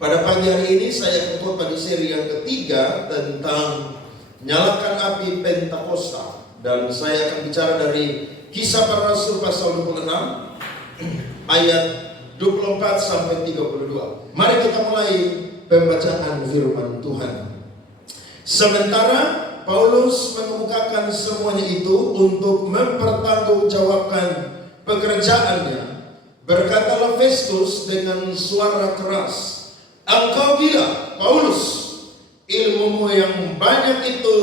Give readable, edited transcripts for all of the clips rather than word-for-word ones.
Pada pagi hari ini saya akan khotbah di seri yang ketiga tentang nyalakan api Pentakosta, dan saya akan bicara dari Kisah Para Rasul pasal 26 ayat 24 sampai 32. Mari kita mulai pembacaan firman Tuhan. Sementara Paulus mengemukakan semuanya itu untuk mempertanggungjawabkan pekerjaannya, berkatalah Festus dengan suara keras, "Engkau gila, Paulus. Ilmumu yang banyak itu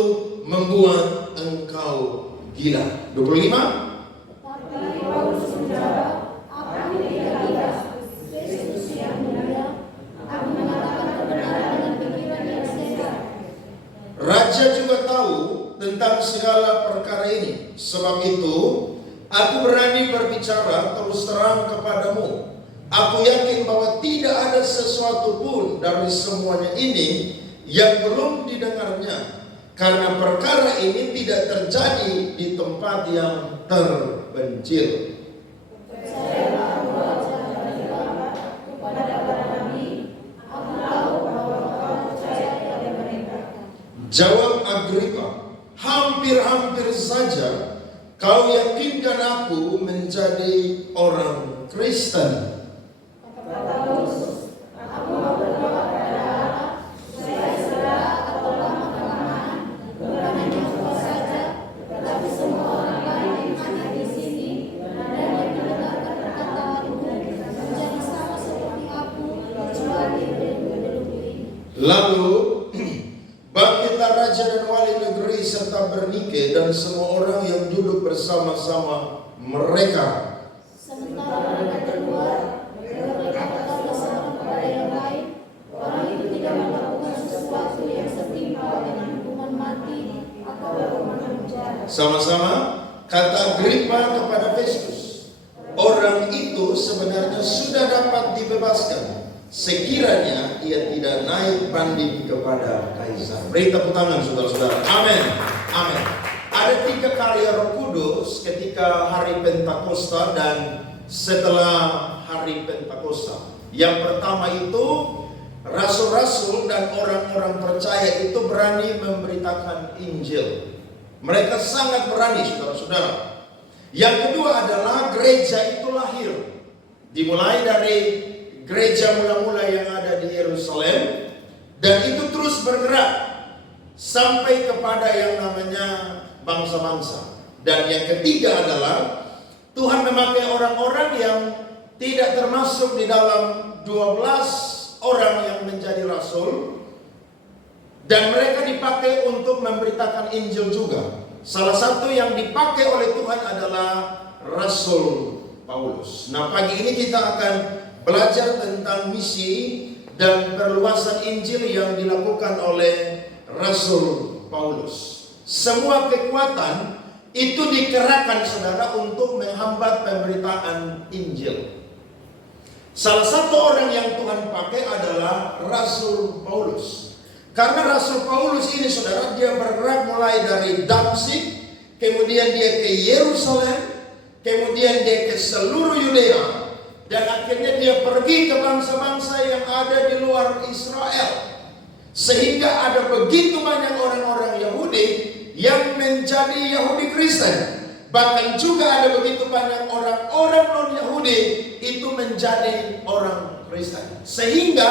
membuat engkau gila." 25. Tapi Paulus menjawab, "Aku tidak gila, Kristus yang mulia. Aku mengatakan kebenaran dengan pikiran yang sehat." Raja juga tahu tentang segala perkara ini. Sebab itu, aku berani berbicara terus terang kepadamu. Aku yakin bahwa tidak ada sesuatu pun dari semuanya ini yang belum didengarnya, karena perkara ini tidak terjadi di tempat yang terpencil. Percayalah bahwa jangan berkata kepada para nabi, aku tahu bahwa kau percaya kepada mereka. Jawab Agripa, "Hampir-hampir saja kau yakinkan aku menjadi orang Kristen." Kata Paulus, "Aku mau berdoa kepada Allah supaya segera atau lama-kelamaan, bukan hanya kau saja, tetapi semua orang lain yang ada di sini dan yang mendengarkan perkataanku menjadi sama seperti aku, kecuali belum ini." Lalu bangkitlah raja dan wali negeri serta Bernike dan semua orang yang duduk bersama-sama mereka. Sementara mereka keluar, mereka berkata satu kepada yang lain, "Orang itu tidak melakukan sesuatu yang setimpal dengan hukuman mati atau hukuman penjara." Sama-sama kata Agripa kepada Festus, "Orang itu sebenarnya sudah dapat dibebaskan, sekiranya ia tidak naik banding kepada Kaisar." Beri tepuk tangan saudara-saudara. Amin. Amin. Ada 3 karya Roh Kudus ketika hari Pentakosta dan setelah hari Pentakosta. Yang pertama itu, rasul-rasul dan orang-orang percaya itu berani memberitakan Injil. Mereka sangat berani, saudara-saudara. Yang kedua adalah gereja itu lahir. Dimulai dari gereja mula-mula yang ada di Yerusalem, dan itu terus bergerak sampai kepada yang namanya bangsa-bangsa. Dan yang ketiga adalah Tuhan memakai orang-orang yang tidak termasuk di dalam 12 orang yang menjadi rasul, dan mereka dipakai untuk memberitakan Injil juga. Salah satu yang dipakai oleh Tuhan adalah Rasul Paulus. Nah, pagi ini kita akan belajar tentang misi dan perluasan Injil yang dilakukan oleh Rasul Paulus. Semua kekuatan itu dikerahkan, saudara, untuk menghambat pemberitaan Injil. Salah satu orang yang Tuhan pakai adalah Rasul Paulus. Karena Rasul Paulus ini, saudara, dia bergerak mulai dari Damsyik, kemudian dia ke Yerusalem, kemudian dia ke seluruh Yudea, dan akhirnya dia pergi ke bangsa-bangsa yang ada di luar Israel. Sehingga ada begitu banyak orang-orang Yahudi yang menjadi Yahudi Kristen. Bahkan juga ada begitu banyak orang-orang non-Yahudi itu menjadi orang Kristen. Sehingga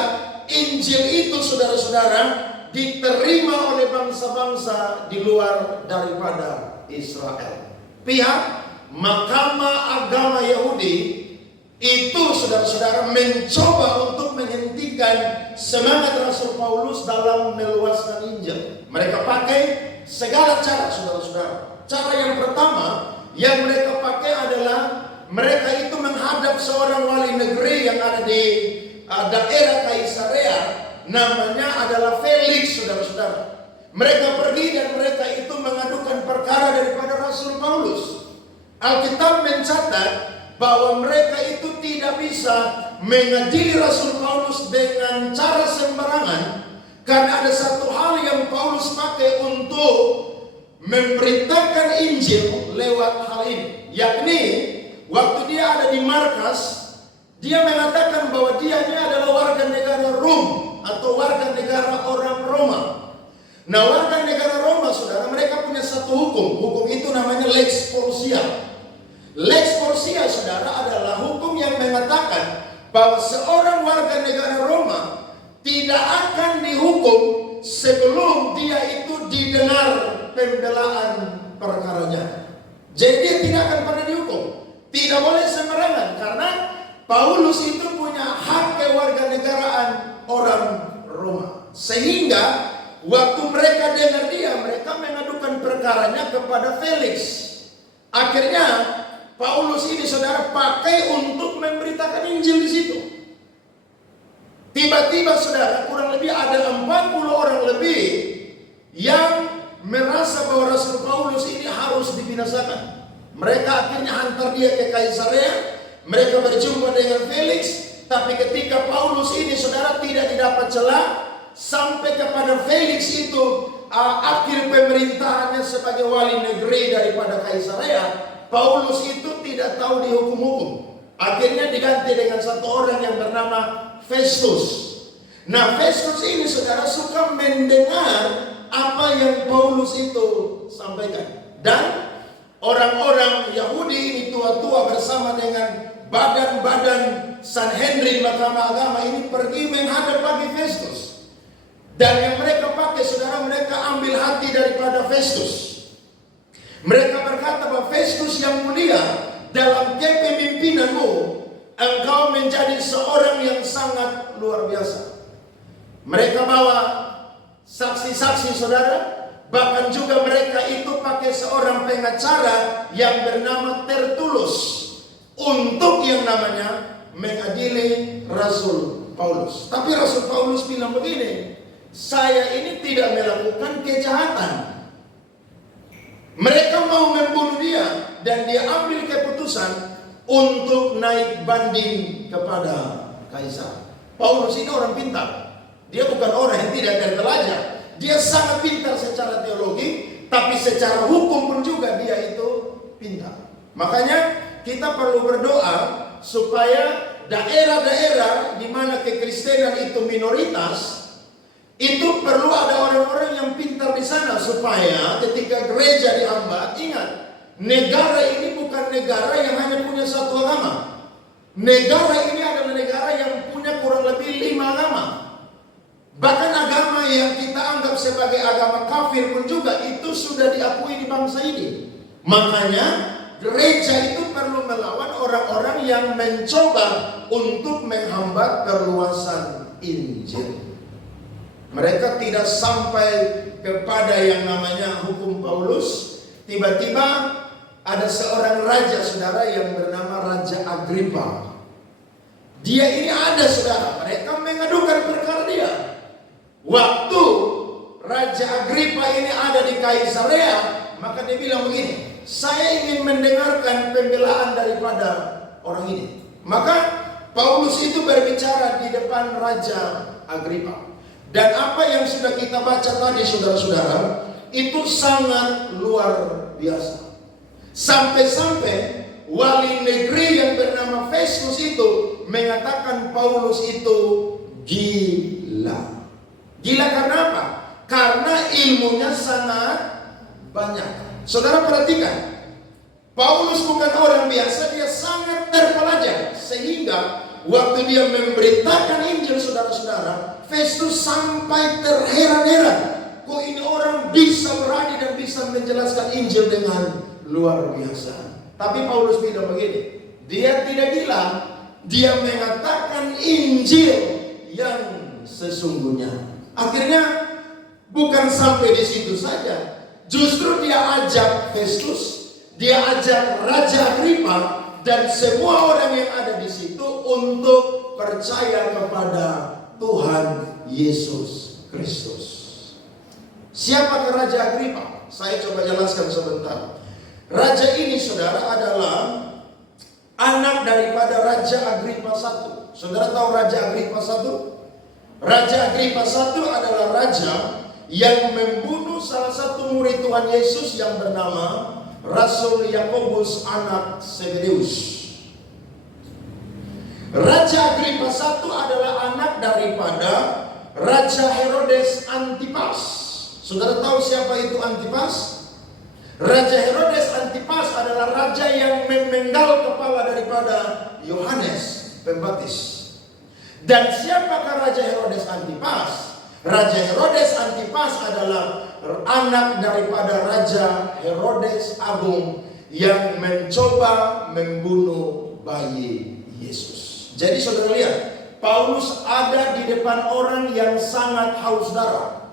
Injil itu, saudara-saudara, diterima oleh bangsa-bangsa di luar daripada Israel. Pihak Mahkamah Agama Yahudi itu, saudara-saudara, mencoba untuk menghentikan semangat Rasul Paulus dalam meluaskan Injil. Mereka pakai segala cara, saudara-saudara. Cara yang pertama yang mereka pakai adalah mereka itu menghadap seorang wali negeri yang ada di daerah Kaisarea, namanya adalah Felix, saudara-saudara. Mereka pergi dan mereka itu mengadukan perkara daripada Rasul Paulus. Alkitab mencatat bahwa mereka itu tidak bisa mengadili Rasul Paulus dengan cara sembarangan, karena ada satu hal yang Paulus pakai untuk memberitakan Injil lewat hal ini, yakni waktu dia ada di markas Dia mengatakan bahwa dia ini adalah warga negara Rom atau warga negara orang Roma. Nah, warga negara Roma, saudara, mereka punya satu hukum. Hukum itu namanya Lex Porcia. Lex Porcia, saudara, adalah hukum yang mengatakan bahwa seorang warga negara Roma tidak akan dihukum sebelum dia itu didengar pembelaan perkaranya. Jadi dia tidak akan pernah dihukum. Tidak boleh sembarangan, karena Paulus itu punya hak kewarganegaraan orang Roma. Sehingga waktu mereka dengar dia, mereka mengadukan perkaranya kepada Felix. Akhirnya Paulus ini, saudara, pakai untuk memberitakan Injil di situ. Tiba-tiba, saudara, kurang lebih ada 40 orang lebih yang merasa bahwa Rasul Paulus ini harus dibinasakan. Mereka akhirnya hantar dia ke Kaisarea. Mereka berjumpa dengan Felix. Tapi ketika Paulus ini, saudara, tidak didapat celah, sampai kepada Felix itu akhir pemerintahannya sebagai wali negeri daripada Kaisarea, Paulus itu tidak tahu dihukum-hukum. Akhirnya diganti dengan satu orang yang bernama Festus. Nah, Festus ini, saudara, suka mendengar apa yang Paulus itu sampaikan. Dan orang-orang Yahudi ini tua-tua bersama dengan badan-badan Sanhedrin Mahkamah Agama ini pergi menghadap lagi Festus. Dan yang mereka pakai, saudara, mereka ambil hati daripada Festus. Mereka berkata bahwa Festus yang mulia, dalam kepemimpinanmu engkau menjadi seorang yang sangat luar biasa. Mereka bawa saksi-saksi, saudara. Bahkan juga mereka itu pakai seorang pengacara yang bernama Tertulus untuk yang namanya mengadili Rasul Paulus. Tapi Rasul Paulus bilang begini, saya ini tidak melakukan kejahatan. Mereka mau membunuh dia, dan dia ambil keputusan untuk naik banding kepada Kaisar. Paulus ini orang pintar. Dia bukan orang yang tidak terpelajar. Dia sangat pintar secara teologi, tapi secara hukum pun juga dia itu pintar. Makanya kita perlu berdoa supaya daerah-daerah di mana kekristenan itu minoritas, itu perlu ada orang-orang yang pintar di sana, supaya ketika gereja dihambat, ingat, negara ini bukan negara yang hanya punya satu agama. Negara ini adalah negara yang punya kurang lebih 5 agama. Bahkan agama yang kita anggap sebagai agama kafir pun juga itu sudah diakui di bangsa ini. Makanya gereja itu perlu melawan orang-orang yang mencoba untuk menghambat perluasan Injil. Mereka tidak sampai kepada yang namanya hukum Paulus. Tiba-tiba ada seorang raja, saudara, yang bernama Raja Agripa. Dia ini ada, saudara, mereka mengadukan perkara dia. Waktu Raja Agripa ini ada di Kaisarea, maka dia bilang begini, saya ingin mendengarkan pembelaan daripada orang ini. Maka Paulus itu berbicara di depan Raja Agripa. Dan apa yang sudah kita baca tadi, saudara-saudara, itu sangat luar biasa. Sampai-sampai wali negeri yang bernama Festus itu mengatakan Paulus itu gila. Gila karena apa? Karena ilmunya sangat banyak. Saudara perhatikan, Paulus bukan orang biasa, dia sangat terpelajar. Sehingga waktu dia memberitakan Injil, saudara-saudara, Festus sampai terheran-heran. Kok ini orang bisa berani dan bisa menjelaskan Injil dengan luar biasa. Tapi Paulus bilang begini, dia tidak gila, dia mengatakan Injil yang sesungguhnya. Akhirnya bukan sampai di situ saja, justru dia ajak Festus, dia ajak Raja Agripa dan semua orang yang ada di situ untuk percaya kepada Tuhan Yesus Kristus. Siapakah Raja Agripa? Saya coba jelaskan sebentar. Raja ini, saudara, adalah anak daripada Raja Agripa I. Saudara tahu Raja Agripa I? Raja Agripa I adalah raja yang membunuh salah satu murid Tuhan Yesus yang bernama Rasul Yakobus anak Zebedeus. Raja Agripa I adalah anak daripada Raja Herodes Antipas. Saudara tahu siapa itu Antipas? Raja Herodes Antipas adalah raja yang memenggal kepala daripada Yohanes Pembaptis. Dan siapakah Raja Herodes Antipas? Raja Herodes Antipas adalah anak daripada Raja Herodes Agung yang mencoba membunuh bayi Yesus. Jadi saudara lihat, Paulus ada di depan orang yang sangat haus darah.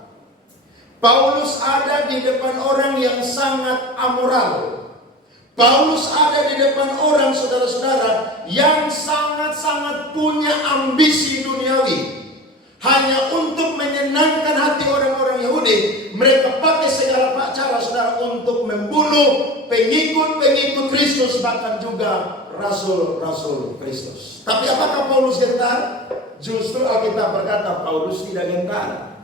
Paulus ada di depan orang yang sangat amoral. Paulus ada di depan orang, saudara-saudara, yang sangat-sangat punya ambisi duniawi. Hanya untuk menyenangkan hati orang-orang Yahudi, mereka pakai segala cara, saudara, untuk membunuh pengikut-pengikut Kristus, bahkan juga rasul-rasul Kristus. Tapi apakah Paulus gentar? Justru Alkitab berkata Paulus tidak gentar.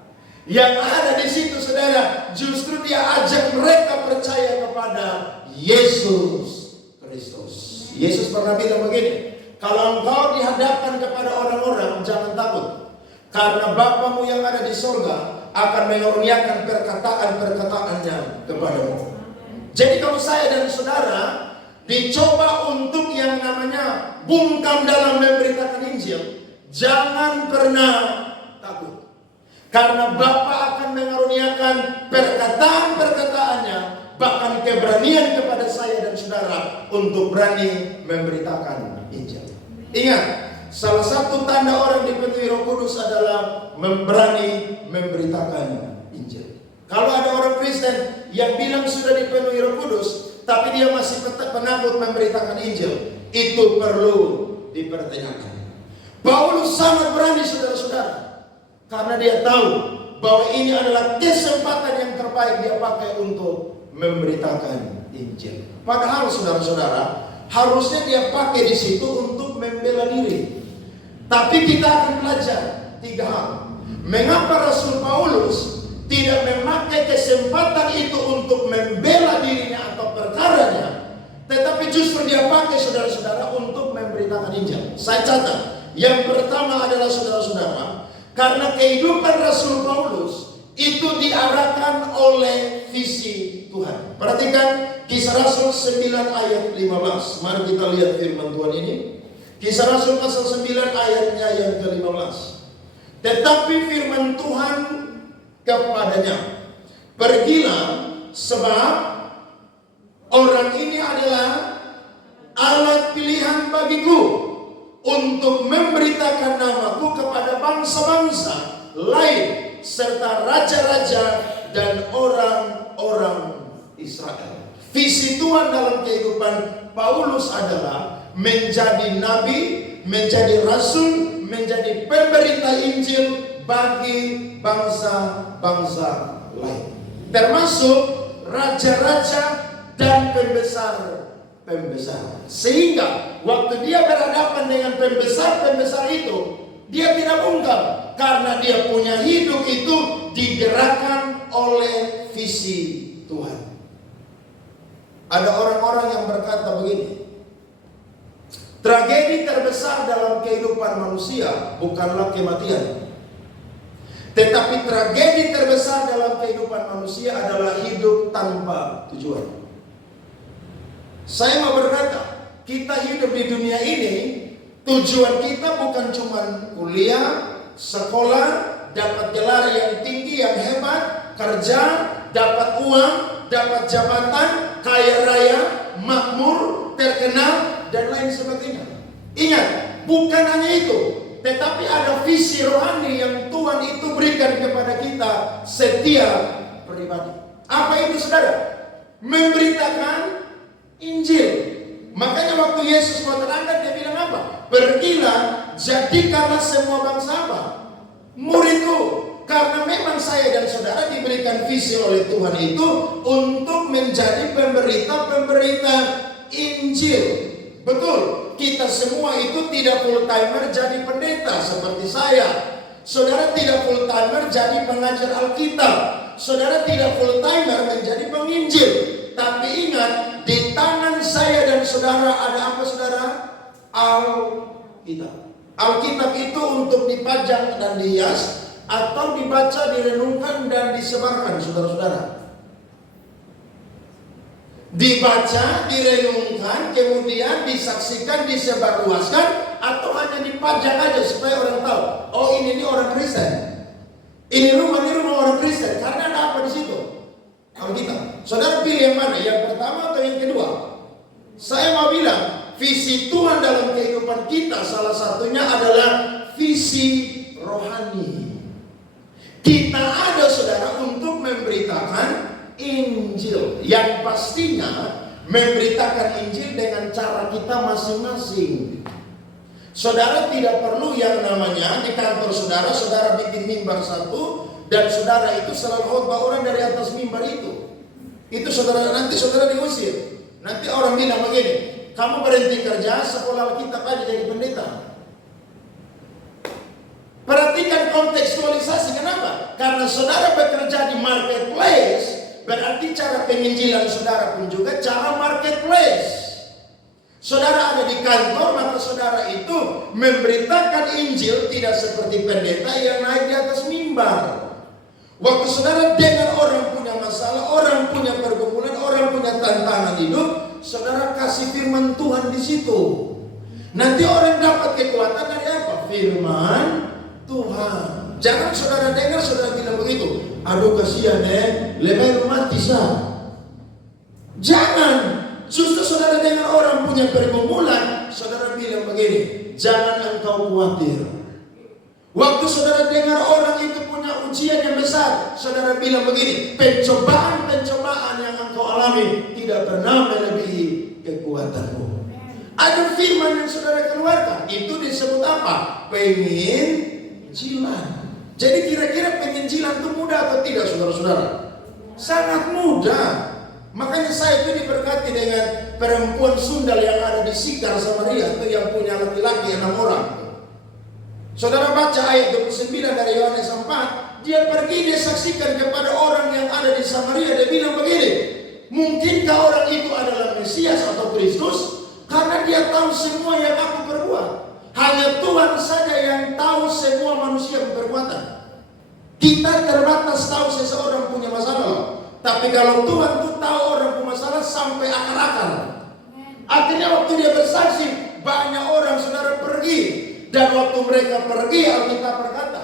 Yang ada di situ, saudara, justru dia ajak mereka percaya kepada Yesus Kristus. Yesus pernah bilang begini, kalau engkau dihadapkan kepada orang-orang, jangan takut. Karena Bapamu yang ada di sorga akan mengaruniakan perkataan-perkataannya kepadamu. Jadi kalau saya dan saudara dicoba untuk yang namanya bungkam dalam memberitakan Injil, jangan pernah takut. Karena Bapa akan mengaruniakan perkataan-perkataannya, bahkan keberanian kepada saya dan saudara untuk berani memberitakan Injil. Ingat, salah satu tanda orang dipenuhi Roh Kudus adalah berani memberitakan Injil. Kalau ada orang Kristen yang bilang sudah dipenuhi Roh Kudus, tapi dia masih penakut memberitakan Injil, itu perlu dipertanyakan. Paulus sangat berani, saudara-saudara, karena dia tahu bahwa ini adalah kesempatan yang terbaik dia pakai untuk memberitakan Injil. Padahal, saudara-saudara, harusnya dia pakai di situ untuk membela diri. Tapi kita akan belajar 3 hal. Mengapa Rasul Paulus tidak memakai kesempatan itu untuk membela dirinya atau perkaranya, tetapi justru dia pakai, saudara-saudara, untuk memberitakan Injil. Saya catat. Yang pertama adalah, saudara-saudara, karena kehidupan Rasul Paulus itu diarahkan oleh visi Tuhan. Perhatikan Kisah Rasul 9 ayat 15. Mari kita lihat firman Tuhan ini. Kisah Rasul pasal 9 ayatnya yang ke-15. Tetapi firman Tuhan kepadanya, pergilah, sebab orang ini adalah alat pilihan bagiku untuk memberitakan namaku kepada bangsa-bangsa lain serta raja-raja dan orang-orang Israel. Visi Tuhan dalam kehidupan Paulus adalah menjadi nabi, menjadi rasul, menjadi pemberita Injil bagi bangsa-bangsa lain, termasuk raja-raja dan pembesar-pembesar. Sehingga waktu dia berhadapan dengan pembesar-pembesar itu, dia tidak bungkam, karena dia punya hidup itu digerakkan oleh visi Tuhan. Ada orang-orang yang berkata begini, tragedi terbesar dalam kehidupan manusia bukanlah kematian, tetapi tragedi terbesar dalam kehidupan manusia adalah hidup tanpa tujuan. Saya mau berkata, kita hidup di dunia ini, tujuan kita bukan cuma kuliah, sekolah, dapat gelar yang tinggi, yang hebat, kerja, dapat uang, dapat jabatan, kaya raya, makmur, terkenal, dan lain sebagainya. Ingat, bukan hanya itu, tetapi ada visi rohani yang Tuhan itu berikan kepada kita setiap pribadi. Apa itu, saudara? Memberitakan Injil. Makanya waktu Yesus mau terangkat, dia bilang apa? Pergilah, jadikanlah semua bangsa apa? Muridku. Karena memang saya dan saudara diberikan visi oleh Tuhan itu untuk menjadi pemberita-pemberita Injil. Betul, kita semua itu tidak full timer jadi pendeta seperti saya. Saudara tidak full timer jadi pengajar Alkitab. Saudara tidak full timer menjadi penginjil. Tapi ingat, di tangan saya dan saudara ada apa, saudara? Alkitab. Alkitab itu untuk dipajang dan dihias, atau dibaca, direnungkan, dan disebarkan, saudara-saudara. Dibaca, direnungkan, kemudian disaksikan, disebarluaskan, atau hanya dipajang aja supaya orang tahu, oh ini orang Kristen. Ini rumah orang Kristen, karena ada apa di situ? Alkitab. Saudara pilih yang mana? Yang pertama atau yang kedua? Saya mau bilang, visi Tuhan dalam kehidupan kita salah satunya adalah visi rohani. Kita ada, saudara, untuk memberitakan Injil, yang pastinya memberitakan Injil dengan cara kita masing-masing. Saudara tidak perlu yang namanya di kantor saudara, saudara bikin mimbar satu, dan saudara itu selalu khotbah orang dari atas mimbar itu. Itu saudara, nanti saudara diusir. Nanti orang bilang begini, kamu berhenti kerja, sekolah Alkitab aja jadi pendeta. Perhatikan kontekstualisasi, kenapa? Karena saudara bekerja di marketplace, berarti cara penginjilan saudara pun juga cara marketplace. Saudara ada di kantor, maka saudara itu memberitakan Injil tidak seperti pendeta yang naik di atas mimbar. Waktu saudara dengar orang punya masalah, orang punya pergumulan, orang punya tantangan hidup, saudara kasih firman Tuhan di situ. Nanti orang dapat kekuatan dari apa? Firman Tuhan. Jangan saudara dengar, saudara bilang begitu, aduh kasihan lebih romantis lah. Jangan. Justru saudara dengar orang punya pergumulan, saudara bilang begini, jangan engkau khawatir. Waktu saudara dengar orang itu punya ujian yang besar, saudara bilang begini, pencobaan-pencobaan yang engkau alami tidak pernah melebihi kekuatanmu. Ada firman yang saudara keluarkan, itu disebut apa? Penginjilan. Jadi kira-kira penginjilan itu mudah atau tidak, saudara-saudara? Sangat mudah. Makanya saya itu diberkati dengan perempuan sundal yang ada di Sikar, Samaria, itu yang punya laki-laki 6 orang. Saudara baca ayat 29 dari Yohanes 4, dia pergi, dia saksikan kepada orang yang ada di Samaria, dia bilang begini, mungkinkah orang itu adalah Mesias atau Kristus? Karena dia tahu semua yang aku perbuat. Hanya Tuhan saja yang tahu semua manusia perbuatan. Kita terbatas tahu seseorang punya masalah. Tapi kalau Tuhan tuh tahu orang punya masalah sampai akar-akar. Akhirnya waktu dia bersaksi, banyak orang saudara pergi. Dan waktu mereka pergi, Alkitab berkata,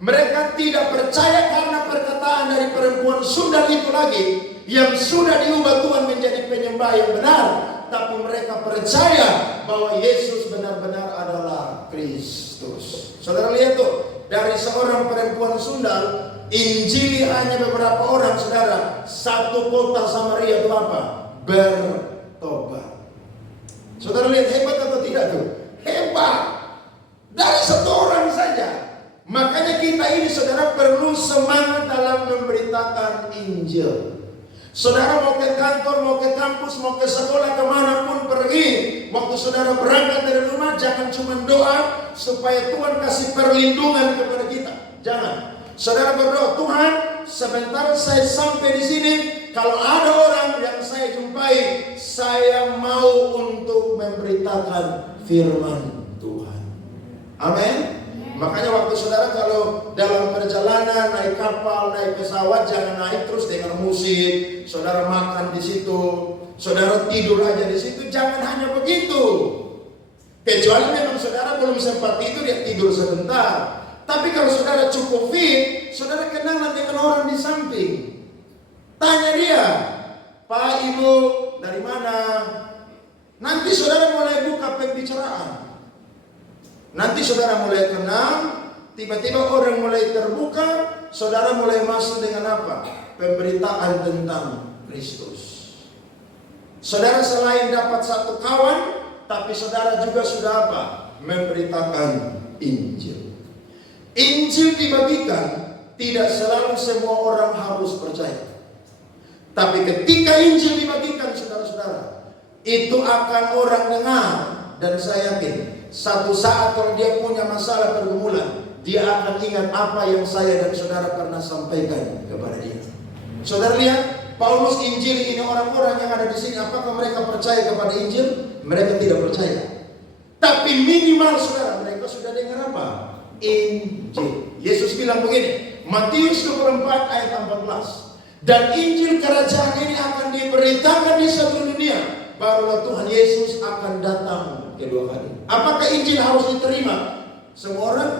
mereka tidak percaya karena perkataan dari perempuan sundal itu lagi, yang sudah diubah Tuhan menjadi penyembah yang benar. Tapi mereka percaya bahwa Yesus benar-benar adalah Kristus. Saudara lihat tuh, dari seorang perempuan sundal, Injili hanya beberapa orang, saudara. Satu kota Samaria itu apa? Bertobat. Saudara lihat hebat atau tidak tuh? Hebat. Dari satu orang saja. Makanya kita ini, saudara, perlu semangat dalam memberitakan Injil. Saudara mau ke kantor, mau ke kampus, mau ke sekolah, kemanapun pergi, waktu saudara berangkat dari rumah, jangan cuma doa supaya Tuhan kasih perlindungan kepada kita. Jangan. Saudara berdoa, Tuhan, sebentar saya sampai di sini, kalau ada orang yang saya jumpai, saya mau untuk memberitakan firman Tuhan. Amin. Makanya waktu saudara kalau dalam perjalanan naik kapal, naik pesawat, jangan naik terus dengan musik. Saudara makan di situ, saudara tidur aja di situ, jangan hanya begitu. Kecuali memang saudara belum sempat tidur, ya tidur sebentar. Tapi kalau saudara cukup fit, saudara kenalan dengan orang di samping. Tanya dia, Pak, Ibu, dari mana? Nanti saudara mulai buka pembicaraan. Nanti saudara mulai kenal, tiba-tiba orang mulai terbuka, saudara mulai masuk dengan apa? Pemberitaan tentang Kristus. Saudara selain dapat satu kawan, tapi saudara juga sudah apa? Memberitakan Injil. Injil dibagikan, tidak selalu semua orang harus percaya. Tapi ketika Injil dibagikan, saudara-saudara, itu akan orang dengar. Dan saya yakin satu saat kalau dia punya masalah pergumulan, dia akan ingat apa yang saya dan saudara pernah sampaikan kepada dia. Saudara lihat, Paulus Injil ini orang-orang yang ada di sini, apakah mereka percaya kepada Injil? Mereka tidak percaya. Tapi minimal saudara, mereka juga sudah dengar apa? Injil. Yesus bilang begini, Matius 24 ayat 14. Dan Injil kerajaan ini akan diberitakan di seluruh dunia, barulah Tuhan Yesus akan datang kedua kali. Apakah Injil harus diterima semua orang?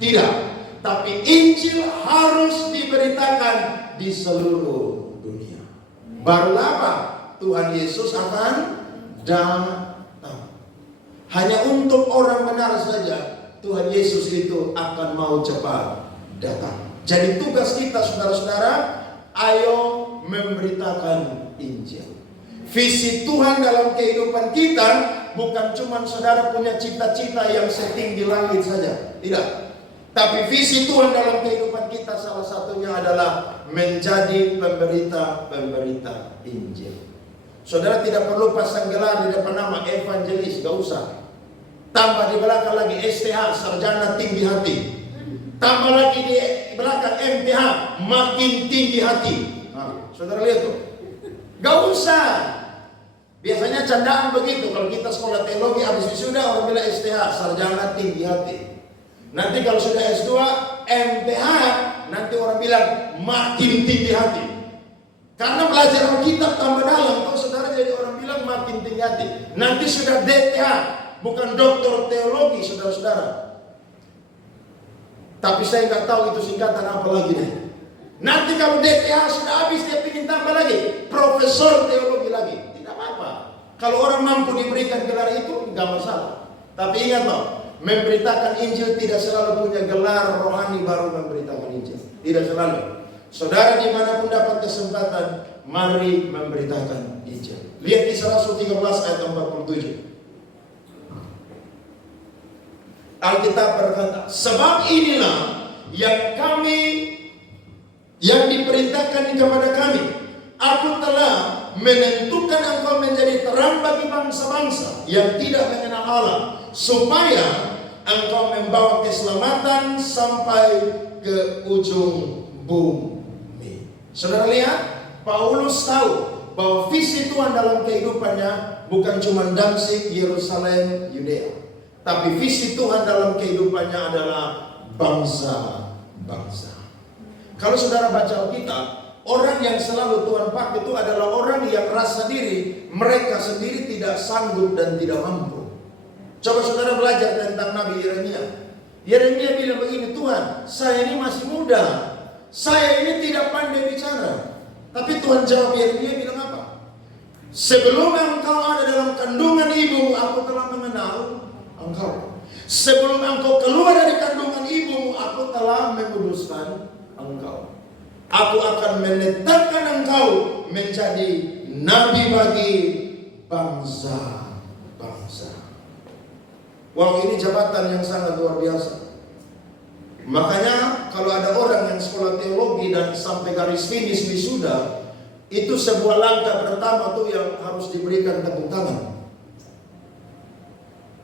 Tidak. Tapi Injil harus diberitakan di seluruh dunia. Barulah apa? Tuhan Yesus akan datang. Hanya untuk orang benar saja Tuhan Yesus itu akan mau cepat datang. Jadi tugas kita saudara-saudara, ayo memberitakan Injil. Visi Tuhan dalam kehidupan kita bukan cuma saudara punya cita-cita yang setinggi langit saja. Tidak. Tapi visi Tuhan dalam kehidupan kita salah satunya adalah menjadi pemberita Injil. Saudara tidak perlu pasang gelar di depan nama evangelis, gak usah. Tambah di belakang lagi STH, sarjana tinggi hati. Tambah lagi di belakang MPH, makin tinggi hati. Nah, saudara lihat tuh. Gak usah. Biasanya candaan begitu. Kalau kita sekolah teologi habis wisuda orang bilang STH, sarjana tinggi hati. Nanti kalau sudah S2, MPH, nanti orang bilang makin tinggi hati. Karena belajar Alkitab tambah dalam, kalau saudara jadi orang bilang makin tinggi hati. Nanti sudah DTH, bukan doktor teologi, saudara-saudara. Tapi saya nggak tahu itu singkatan apa lagi deh. Nanti kalau DTH sudah habis, dia ingin tambah lagi profesor teologi lagi. Tidak apa-apa. Kalau orang mampu diberikan gelar itu, nggak masalah. Tapi ingat loh, memberitakan Injil tidak selalu punya gelar rohani baru memberitakan Injil. Tidak selalu. Saudara dimanapun dapat kesempatan, mari memberitakan Injil. Lihat di Rasul 13 ayat 47. Alkitab berkata, sebab inilah yang diperintahkan kepada kami. Aku telah menentukan engkau menjadi terang bagi bangsa-bangsa yang tidak mengenal Allah, supaya engkau membawa keselamatan sampai ke ujung bumi. Saudara lihat, Paulus tahu bahwa visi Tuhan dalam kehidupannya bukan cuma Damsyik, Yerusalem, Yudea, tapi visi Tuhan dalam kehidupannya adalah bangsa-bangsa. Kalau saudara baca Alkitab, orang yang selalu Tuhan pakai itu adalah orang yang rasa diri mereka sendiri tidak sanggup dan tidak mampu. Coba saudara belajar tentang Nabi Yeremia. Yeremia bilang begini, Tuhan, saya ini masih muda, saya ini tidak pandai bicara. Tapi Tuhan jawab Yeremia bilang apa? Sebelum engkau ada dalam kandungan ibumu, aku telah mengenal engkau. Sebelum engkau keluar dari kandungan ibumu, aku telah menguduskan engkau. Aku akan menetapkan engkau menjadi nabi bagi bangsa-bangsa. Wow, ini jabatan yang sangat luar biasa. Makanya kalau ada orang yang sekolah teologi dan sampai garis finish wisuda, itu sebuah langkah pertama tuh yang harus diberikan tepuk tangan.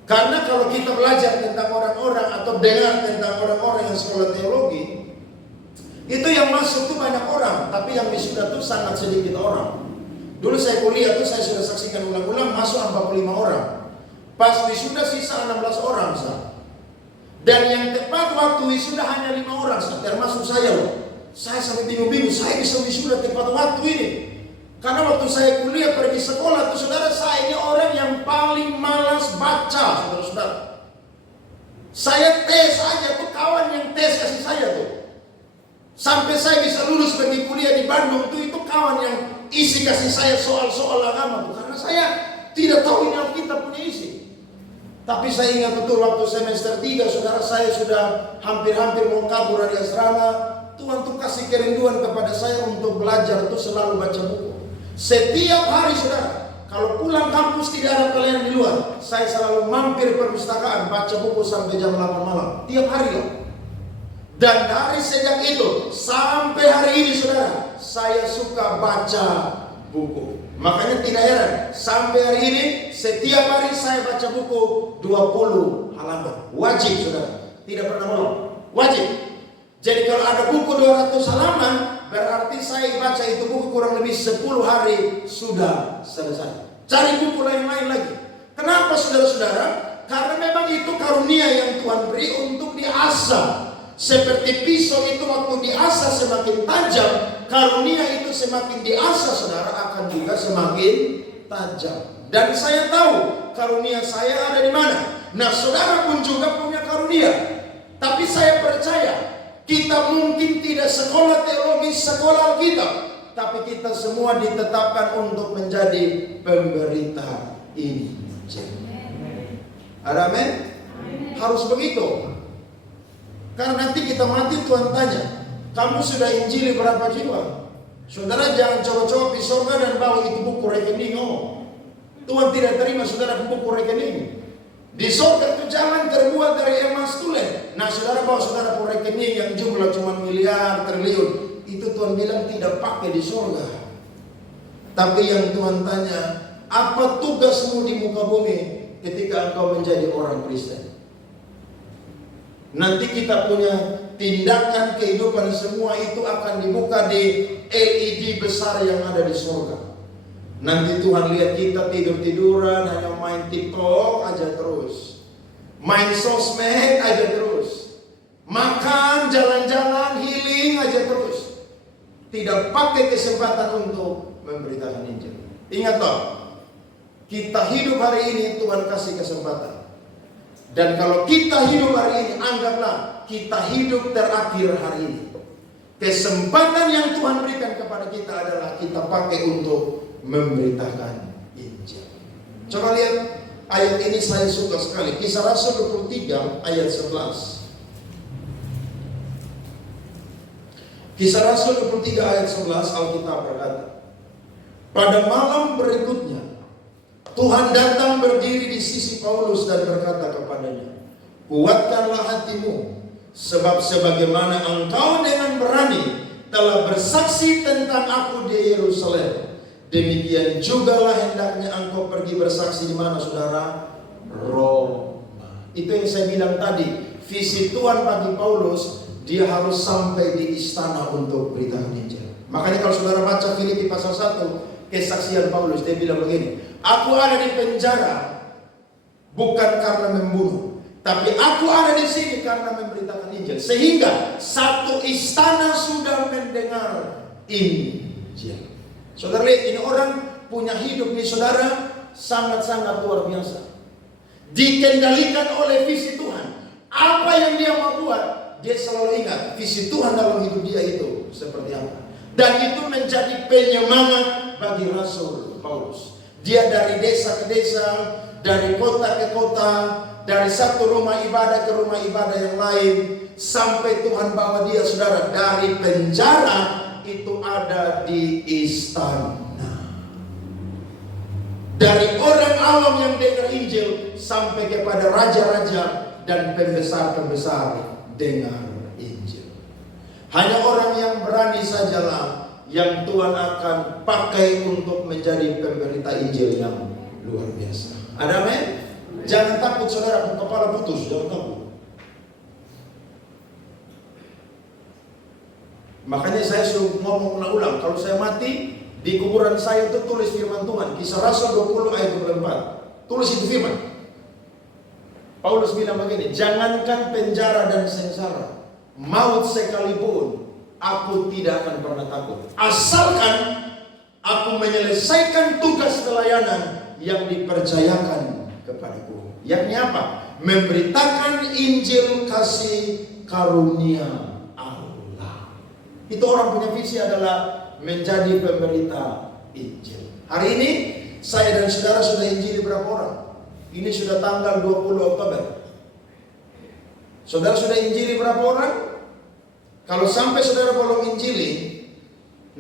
Karena kalau kita belajar tentang orang-orang atau dengar tentang orang-orang yang sekolah teologi, itu yang masuk tuh banyak orang, tapi yang wisuda tuh sangat sedikit orang. Dulu saya kuliah tuh saya sudah saksikan ulang-ulang masuk 45 orang. Pas wisuda sisa 16 orang sah. Dan yang tepat waktu wisuda hanya 5 orang sah, termasuk saya loh. Saya sampai bingung-bingung, saya bisa wisuda tepat waktu ini. Karena waktu saya kuliah pergi sekolah tuh saudara, saya ini orang yang paling malas baca, saudara-saudara. Saya tes aja tuh, kawan yang tes kasih saya tuh. Sampai saya bisa lulus pergi kuliah di Bandung tuh, itu kawan yang isi kasih saya soal-soal agama tuh. Karena saya tidak tahu ini Alkitab punya isi. Tapi saya ingat betul waktu semester 3, saudara, saya sudah hampir-hampir mau kabur dari asrama. Tuhan tuh kasih kerinduan kepada saya untuk belajar tuh selalu baca buku. Setiap hari saudara, kalau pulang kampus tidak ada pelayanan di luar, saya selalu mampir perpustakaan baca buku sampai jam 8 malam. Tiap hari loh. Dan dari sejak itu sampai hari ini saudara, saya suka baca buku. Makanya tidak heran, sampai hari ini setiap hari saya baca buku 20 halaman. Wajib saudara, tidak pernah bolong. Wajib. Jadi kalau ada buku 200 halaman, berarti saya baca itu buku kurang lebih 10 hari sudah selesai. Cari buku lain-lain lagi. Kenapa saudara-saudara? Karena memang itu karunia yang Tuhan beri untuk diasah. Seperti pisau itu waktu diasah semakin tajam, karunia itu semakin diasah saudara akan juga semakin tajam. Dan saya tahu karunia saya ada di mana. Nah, saudara pun juga punya karunia. Tapi saya percaya kita mungkin tidak sekolah teologi, sekolah Alkitab, tapi kita semua ditetapkan untuk menjadi pemberita Injil. Ada amin? Harus begitu. Karena nanti kita mati Tuhan tanya, kamu sudah injili berapa jiwa? Saudara jangan coba-coba di surga dan bawa itu buku rekening. Tuhan tidak terima saudara buku rekening. Di surga itu jangan terbuat dari emas tulen. Nah, saudara bawa saudara buku rekening yang jumlah cuma miliar, triliun. Itu Tuhan bilang tidak pakai di surga. Tapi yang Tuhan tanya, apa tugasmu di muka bumi ketika engkau menjadi orang Kristen? Nanti kita punya tindakan kehidupan semua itu akan dibuka di LED besar yang ada di surga. Nanti Tuhan lihat kita tidur-tiduran hanya main TikTok aja terus, main sosmed aja terus, makan, jalan-jalan, healing aja terus, tidak pakai kesempatan untuk memberitakan Injil. Ingat loh, kita hidup hari ini Tuhan kasih kesempatan. Dan kalau kita hidup hari ini, anggaplah kita hidup terakhir hari ini. Kesempatan yang Tuhan berikan kepada kita adalah kita pakai untuk memberitakan Injil. Coba lihat ayat ini, saya suka sekali. Kisah Rasul 23 ayat 11. Kisah Rasul 23 ayat 11, Alkitab berkata, pada malam berikutnya Tuhan datang berdiri di sisi Paulus dan berkata kepadanya, kuatkanlah hatimu, sebab sebagaimana engkau dengan berani telah bersaksi tentang aku di Yerusalem, demikian jugalah hendaknya engkau pergi bersaksi di mana saudara? Roma. Itu yang saya bilang tadi, visi Tuhan bagi Paulus, dia harus sampai di istana untuk beritakan Injil. Makanya kalau saudara baca Filipi pasal 1, kesaksian Paulus, dia bilang begini, aku ada di penjara bukan karena membunuh, tapi aku ada di sini karena memberitakan Injil. Sehingga satu istana sudah mendengar Injil. Saudara lihat, ini orang punya hidup nih saudara sangat-sangat luar biasa. Dikendalikan oleh visi Tuhan. Apa yang dia mau buat, dia selalu ingat visi Tuhan dalam hidup dia itu seperti apa. Dan itu menjadi penyemangat bagi Rasul Paulus. Dia dari desa ke desa, dari kota ke kota, dari satu rumah ibadah ke rumah ibadah yang lain, sampai Tuhan bawa dia saudara dari penjara itu ada di istana. Dari orang awam yang dengar Injil sampai kepada raja-raja dan pembesar-pembesar dengar Injil. Hanya orang yang berani sajalah yang Tuhan akan pakai untuk menjadi pemberita Injil yang luar biasa. Ada amin? Jangan takut saudara, kepala putus, jangan takut. Makanya saya suruh ngomong ulang-ulang, kalau saya mati, di kuburan saya itu tulis firman Tuhan. Kisah Rasul 20 ayat 24. Tulis itu firman. Paulus bilang begini, jangankan penjara dan sengsara, maut sekalipun, aku tidak akan pernah takut. Asalkan aku menyelesaikan tugas pelayanan yang dipercayakan kepadaku. Yakni apa? Memberitakan Injil kasih karunia Allah. Itu orang punya visi adalah menjadi pemberita Injil. Hari ini saya dan saudara sudah injili berapa orang? Ini sudah tanggal 20 Oktober. Saudara sudah injili berapa orang? Kalau sampai saudara belum injili,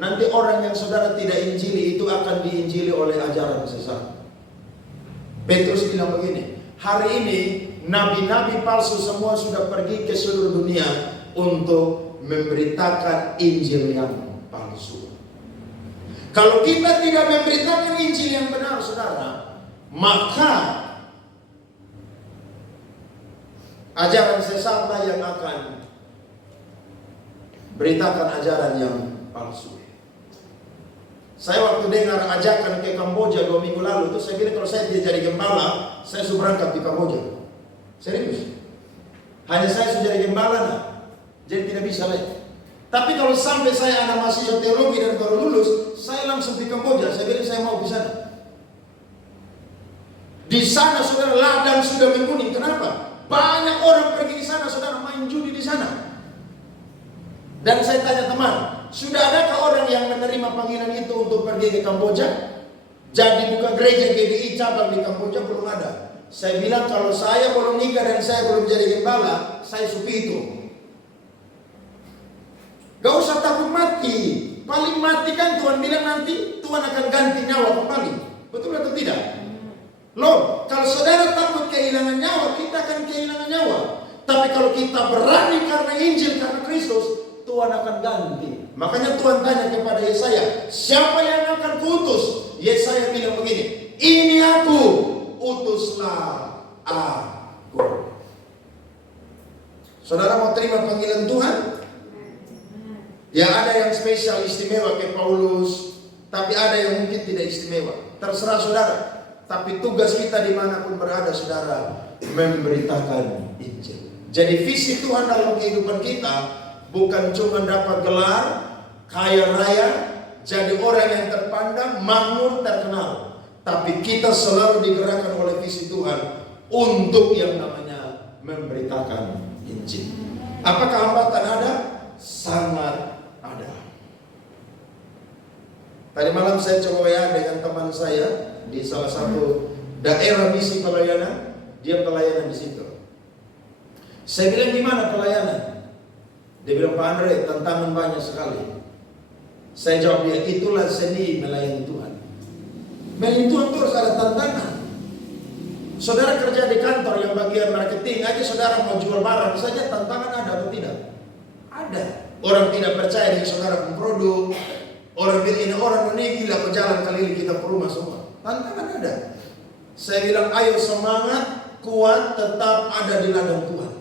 nanti orang yang saudara tidak injili itu akan diinjili oleh ajaran sesat. Petrus bilang begini, hari ini nabi-nabi palsu semua sudah pergi ke seluruh dunia untuk memberitakan Injil yang palsu. Kalau kita tidak memberitakan Injil yang benar saudara, maka ajaran sesatlah yang akan beritakan ajaran yang palsu. Saya waktu dengar ajakan ke Kamboja 2 minggu lalu itu saya bilang kalau saya tidak jadi gembala, saya sudah berangkat di Kamboja. Serius. Hanya saya sudah jadi gembala, nah. Jadi tidak bisa lagi. Tapi kalau sampai saya anak mahasiswa teologi dan baru lulus, saya langsung di Kamboja. Saya bilang saya mau di sana. Di sana saudara ladang sudah menguning. Kenapa? Banyak orang pergi di sana, saudara main judi di sana. Dan saya tanya teman, sudah adakah orang yang menerima panggilan itu untuk pergi ke Kamboja? Jadi buka gereja GBI cabang di Kamboja? Belum ada. Saya bilang kalau saya belum nikah dan saya belum jadi gembala, saya supi itu. Gak usah takut mati. Paling mati kan Tuhan bilang nanti Tuhan akan ganti nyawa kembali. Betul atau tidak? Loh, kalau saudara takut kehilangan nyawa, kita akan kehilangan nyawa. Tapi kalau kita berani karena Injil, karena Kristus, Tuhan akan ganti. Makanya Tuhan tanya kepada Yesaya, siapa yang akan kuutus? Yesaya bilang begini, ini aku, utuslah aku. Saudara mau terima panggilan Tuhan? Ya ada yang spesial istimewa kayak Paulus, tapi ada yang mungkin tidak istimewa. Terserah saudara. Tapi tugas kita dimanapun berada saudara, memberitakan Injil. Jadi visi Tuhan dalam kehidupan kita bukan cuma dapat gelar, kaya raya, jadi orang yang terpandang, makmur, terkenal. Tapi kita selalu digerakkan oleh visi Tuhan untuk yang namanya memberitakan Injil. Apakah hambatan ada? Sangat ada. Tadi malam saya coba WA dengan teman saya di salah satu daerah misi pelayanan. Dia pelayanan di situ. Saya bilang gimana pelayanan? Dia bilang Pak Andre, tantangan banyak sekali. Saya jawab dia, itulah seni melayani Tuhan. Melayani Tuhan itu harus ada tantangan. Saudara kerja di kantor yang bagian marketing aja, saudara mau jual barang saja, tantangan ada atau tidak? Ada. Orang tidak percaya dengan saudara produk. Orang bilang ini orang ini gila berjalan keliling kita ke rumah semua. Tantangan ada. Saya bilang ayo semangat, kuat, tetap ada di ladang Tuhan.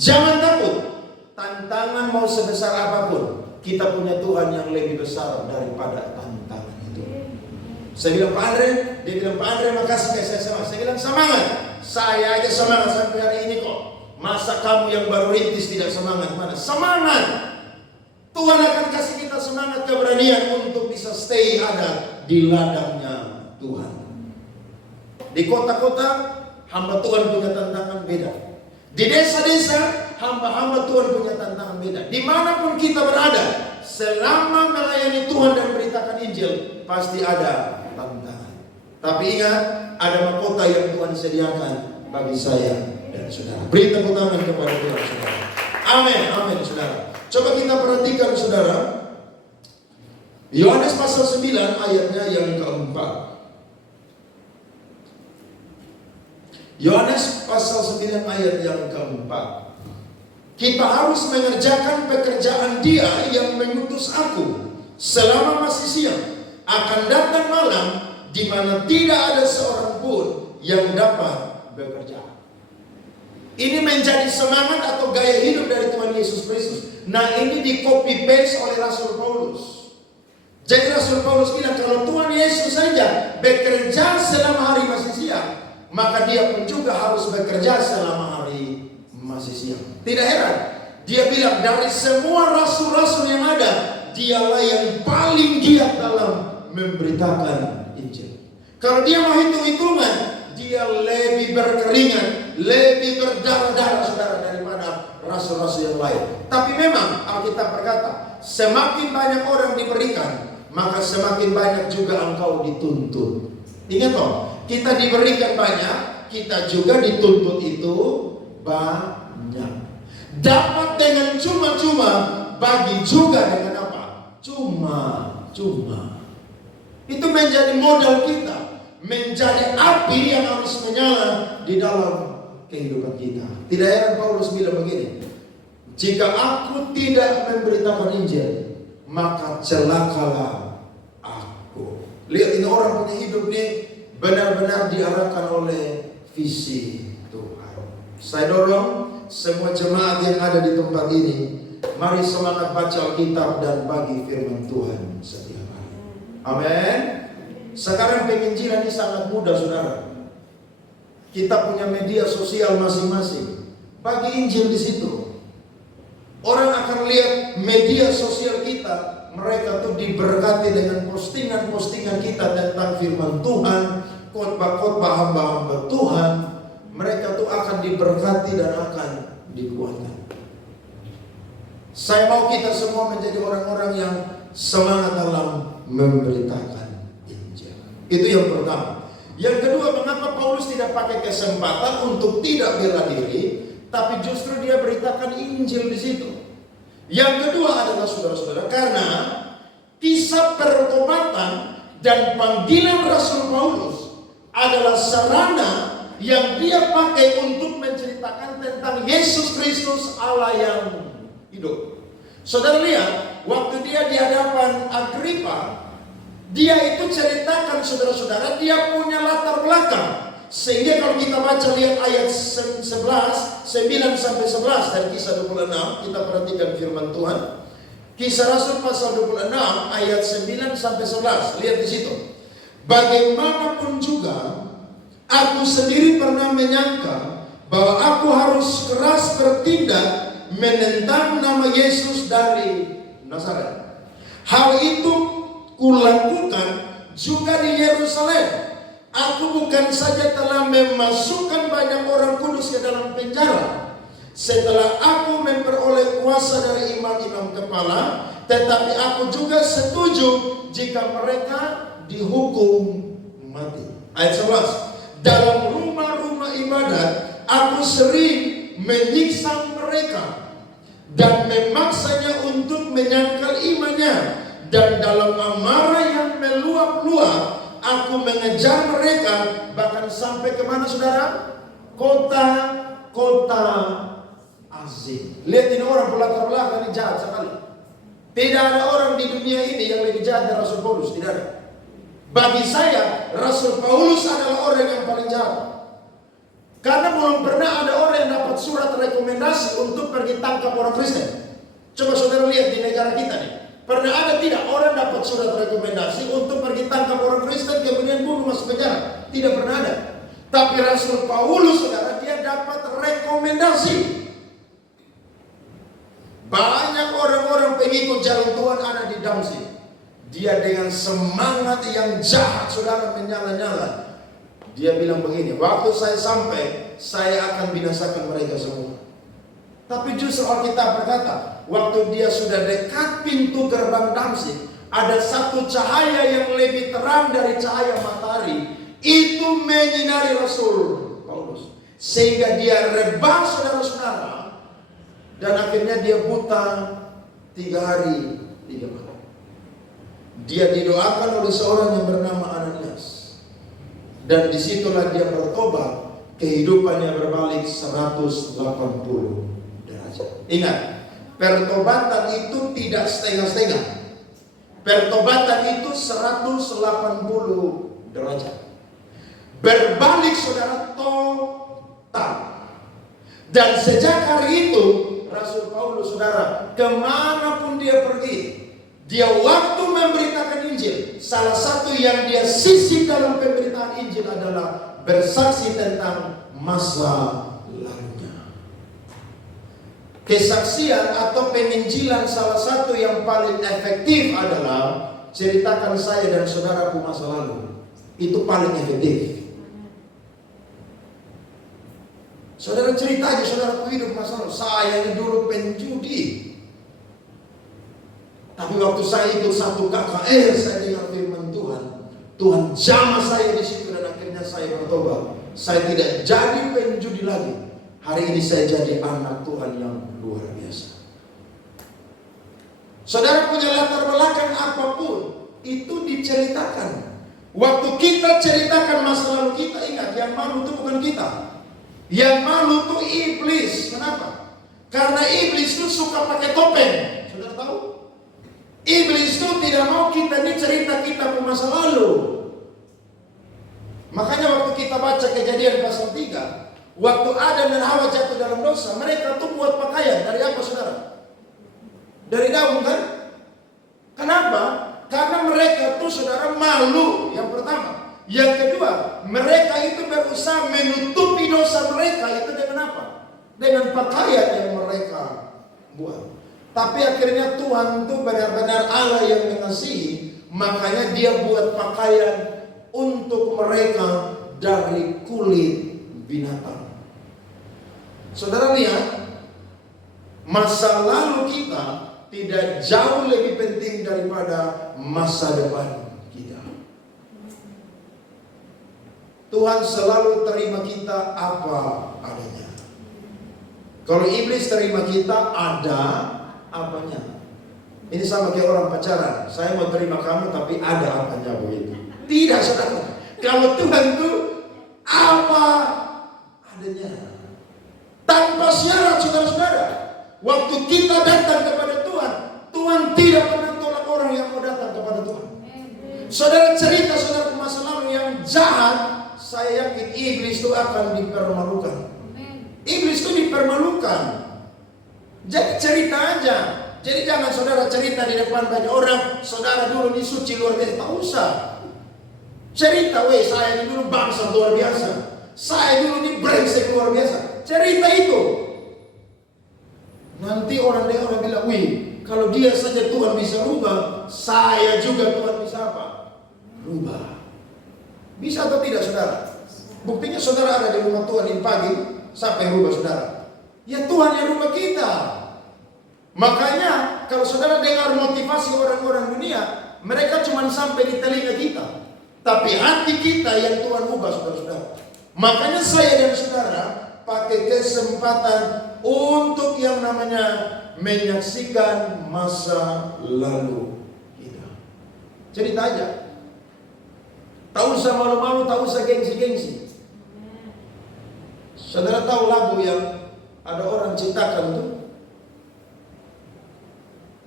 Jangan takut. Tantangan mau sebesar apapun, kita punya Tuhan yang lebih besar daripada tantangan itu. Saya bilang Pak Andre, dia bilang Pak Andre makasih kayak saya semangat. Saya bilang semangat. Saya aja semangat sampai hari ini kok. Masa kamu yang baru rintis tidak semangat? Mana? Semangat. Tuhan akan kasih kita semangat, keberanian untuk bisa stay ada di ladangnya Tuhan. Di kota-kota hamba Tuhan punya tantangan beda. Di desa-desa hamba-hamba Tuhan punya tantangan beda. Dimanapun kita berada, selama melayani Tuhan dan beritakan Injil, pasti ada tantangan. Tapi ingat, ada mahkota yang Tuhan sediakan bagi saya dan saudara. Beri tepuk tangan kepada Tuhan saudara. Amin, amin saudara. Coba kita perhatikan saudara, Yohanes pasal 9 ayatnya yang keempat. Yohanes pasal 9 ayat yang keempat. Kita harus mengerjakan pekerjaan Dia yang mengutus aku selama masih siang. Akan datang malam di mana tidak ada seorang pun yang dapat bekerja. Ini menjadi semangat atau gaya hidup dari Tuhan Yesus Kristus. Nah ini di copy paste oleh Rasul Paulus. Jadi Rasul Paulus bilang kalau Tuhan Yesus saja bekerja selama hari masih siang, maka dia pun juga harus bekerja selama hari masih siang. Tidak heran, dia bilang dari semua rasul-rasul yang ada, dialah yang paling giat dalam memberitakan Injil. Kalau dia mau hitung-hitungan, dia lebih berkeringat, lebih berdarah-darah saudara daripada rasul-rasul yang lain. Tapi memang Alkitab berkata, semakin banyak orang diberikan, maka semakin banyak juga engkau dituntut. Ingat toh, kita diberikan banyak, kita juga dituntut itu banyak. Dapat dengan cuma-cuma, bagi juga dengan apa? Cuma-cuma. Itu menjadi modal kita, menjadi api yang harus menyala di dalam kehidupan kita. Tidak heran Paulus bilang begini, jika aku tidak memberitakan Injil, maka celakalah aku. Lihat ini orang punya hidup ini benar-benar diarahkan oleh visi Tuhan. Saya dorong semua jemaat yang ada di tempat ini, mari semangat baca Alkitab dan bagi firman Tuhan setiap hari. Amin. Sekarang penginjilan ini sangat mudah saudara. Kita punya media sosial masing-masing. Bagi Injil di situ. Orang akan lihat media sosial kita, mereka tuh diberkati dengan postingan-postingan kita tentang firman Tuhan, khotbah-khotbah hamba-hamba Tuhan. Mereka tuh akan diberkati dan akan dikuatkan. Saya mau kita semua menjadi orang-orang yang semangat dalam memberitakan Injil. Itu yang pertama. Yang kedua, mengapa Paulus tidak pakai kesempatan untuk tidak bela diri, tapi justru dia beritakan Injil di situ. Yang kedua adalah saudara-saudara, karena kisah pertobatan dan panggilan Rasul Paulus adalah sarana yang dia pakai untuk menceritakan tentang Yesus Kristus Allah yang hidup. Saudara lihat, waktu dia di hadapan Agripa, dia itu ceritakan saudara-saudara, dia punya latar belakang. Sehingga kalau kita baca lihat ayat 9 sampai 11 dari kisah 26, kita perhatikan firman Tuhan. Kisah Rasul pasal 26 ayat 9 sampai 11. Lihat di situ. Bagaimanapun juga aku sendiri pernah menyangka bahwa aku harus keras bertindak menentang nama Yesus dari Nazaret. Hal itu kulakukan juga di Yerusalem. Aku bukan saja telah memasukkan banyak orang kudus ke dalam penjara setelah aku memperoleh kuasa dari imam-imam kepala, tetapi aku juga setuju jika mereka dihukum mati. Ayat 11. Dalam rumah-rumah ibadat aku sering menyiksa mereka dan memaksanya untuk menyangkal imannya, dan dalam amarah yang meluap-luap aku mengejar mereka, bahkan sampai kemana saudara? Kota-kota asing. Lihat ini orang berlatar belakang ini jahat sekali. Tidak ada orang di dunia ini yang lebih jahat dari Rasul Paulus, tidak ada. Bagi saya, Rasul Paulus adalah orang yang paling jahat. Karena belum pernah ada orang yang dapat surat rekomendasi untuk pergi tangkap orang Kristen. Coba saudara lihat di negara kita nih. Pernah ada tidak orang dapat surat rekomendasi untuk pergi tangkap orang Kristen kemudian bunuh masuk penjara? Tidak pernah ada. Tapi Rasul Paulus, saudara, dia dapat rekomendasi. Banyak orang-orang pengikut jalan Tuhan ada di Damsyik. Dia dengan semangat yang jahat, saudara, menyala-nyala. Dia bilang begini, waktu saya sampai, saya akan binasakan mereka semua. Tapi justru Alkitab berkata, waktu dia sudah dekat pintu gerbang Damsyik, ada satu cahaya yang lebih terang dari cahaya matahari. Itu menyinari Rasul Paulus. Sehingga dia rebah, saudara-saudara. Dan akhirnya dia buta 3 hari 3 malam. Dia didoakan oleh seorang yang bernama Ananias. Dan disitulah dia bertobat. Kehidupannya berbalik 180 derajat. Ingat, pertobatan itu tidak setengah-setengah. Pertobatan itu 180 derajat. Berbalik, saudara, total. Dan sejak hari itu Rasul Paulus, saudara, kemanapun dia pergi, dia waktu memberitakan Injil, salah satu yang dia sisip dalam pemberitaan Injil adalah bersaksi tentang masa lalunya. Kesaksian atau penginjilan salah satu yang paling efektif adalah ceritakan saya dan saudaraku masa lalu. Itu paling efektif. Saudara cerita aja, saudaraku hidup masa lalu. Saya ini dulu penjudi. Tapi waktu saya ikut satu KKR, saya dengar firman Tuhan. Tuhan jamah saya di situ dan akhirnya saya bertobat. Saya tidak jadi penjudi lagi. Hari ini saya jadi anak Tuhan yang luar biasa. Saudara punya latar belakang apapun, itu diceritakan. Waktu kita ceritakan masa lalu kita, ingat, yang malu itu bukan kita. Yang malu itu iblis. Kenapa? Karena iblis itu suka pakai topeng. Saudara tahu? Iblis itu tidak mau kita ini cerita kita ke masa lalu. Makanya waktu kita baca Kejadian pasal 3, waktu Adam dan Hawa jatuh dalam dosa, mereka tuh buat pakaian. Dari apa, saudara? Dari daun, kan? Kenapa? Karena mereka tuh, saudara, malu. Yang pertama. Yang kedua, mereka itu berusaha menutup dosa mereka itu dengan apa? Dengan pakaian yang mereka buat. Tapi akhirnya Tuhan itu benar-benar Allah yang mengasihi, makanya Dia buat pakaian untuk mereka dari kulit binatang. Saudara lihat, masa lalu kita tidak jauh lebih penting daripada masa depan kita. Tuhan selalu terima kita apa adanya. Kalau iblis terima kita ada apanya. Ini sama kayak orang pacaran. Saya mau terima kamu tapi ada apanya begitu. Tidak, saudara. Kalau Tuhan itu apa adanya, tanpa syarat, saudara-saudara. Waktu kita datang kepada Tuhan, Tuhan tidak pernah tolak orang yang mau datang kepada Tuhan. Saudara cerita saudara masa lalu yang jahat, saya yakin iblis itu akan dipermalukan. Iblis itu dipermalukan. Jadi cerita aja. Jadi jangan saudara cerita di depan banyak orang, saudara dulu ini suci luar biasa. Tak usah. Cerita, saya dulu bangsa luar biasa. Saya dulu ini brengsek luar biasa. Cerita itu. Nanti orang bilang, kalau dia saja Tuhan bisa rubah, saya juga Tuhan bisa apa? Rubah. Bisa atau tidak saudara? Buktinya saudara ada di rumah Tuhan ini pagi, siapa yang rubah saudara? Ya Tuhan yang rubah kita. Makanya kalau saudara dengar motivasi orang-orang dunia, mereka cuma sampai di telinga kita. Tapi hati kita yang Tuhan ubah saudara-saudara. Makanya saya dan saudara pakai kesempatan untuk yang namanya menyaksikan masa lalu kita. Cerita aja. Tak usah malu-malu, tak usah gengsi-gengsi. Saudara tahu lagu yang ada orang ciptakan tuh?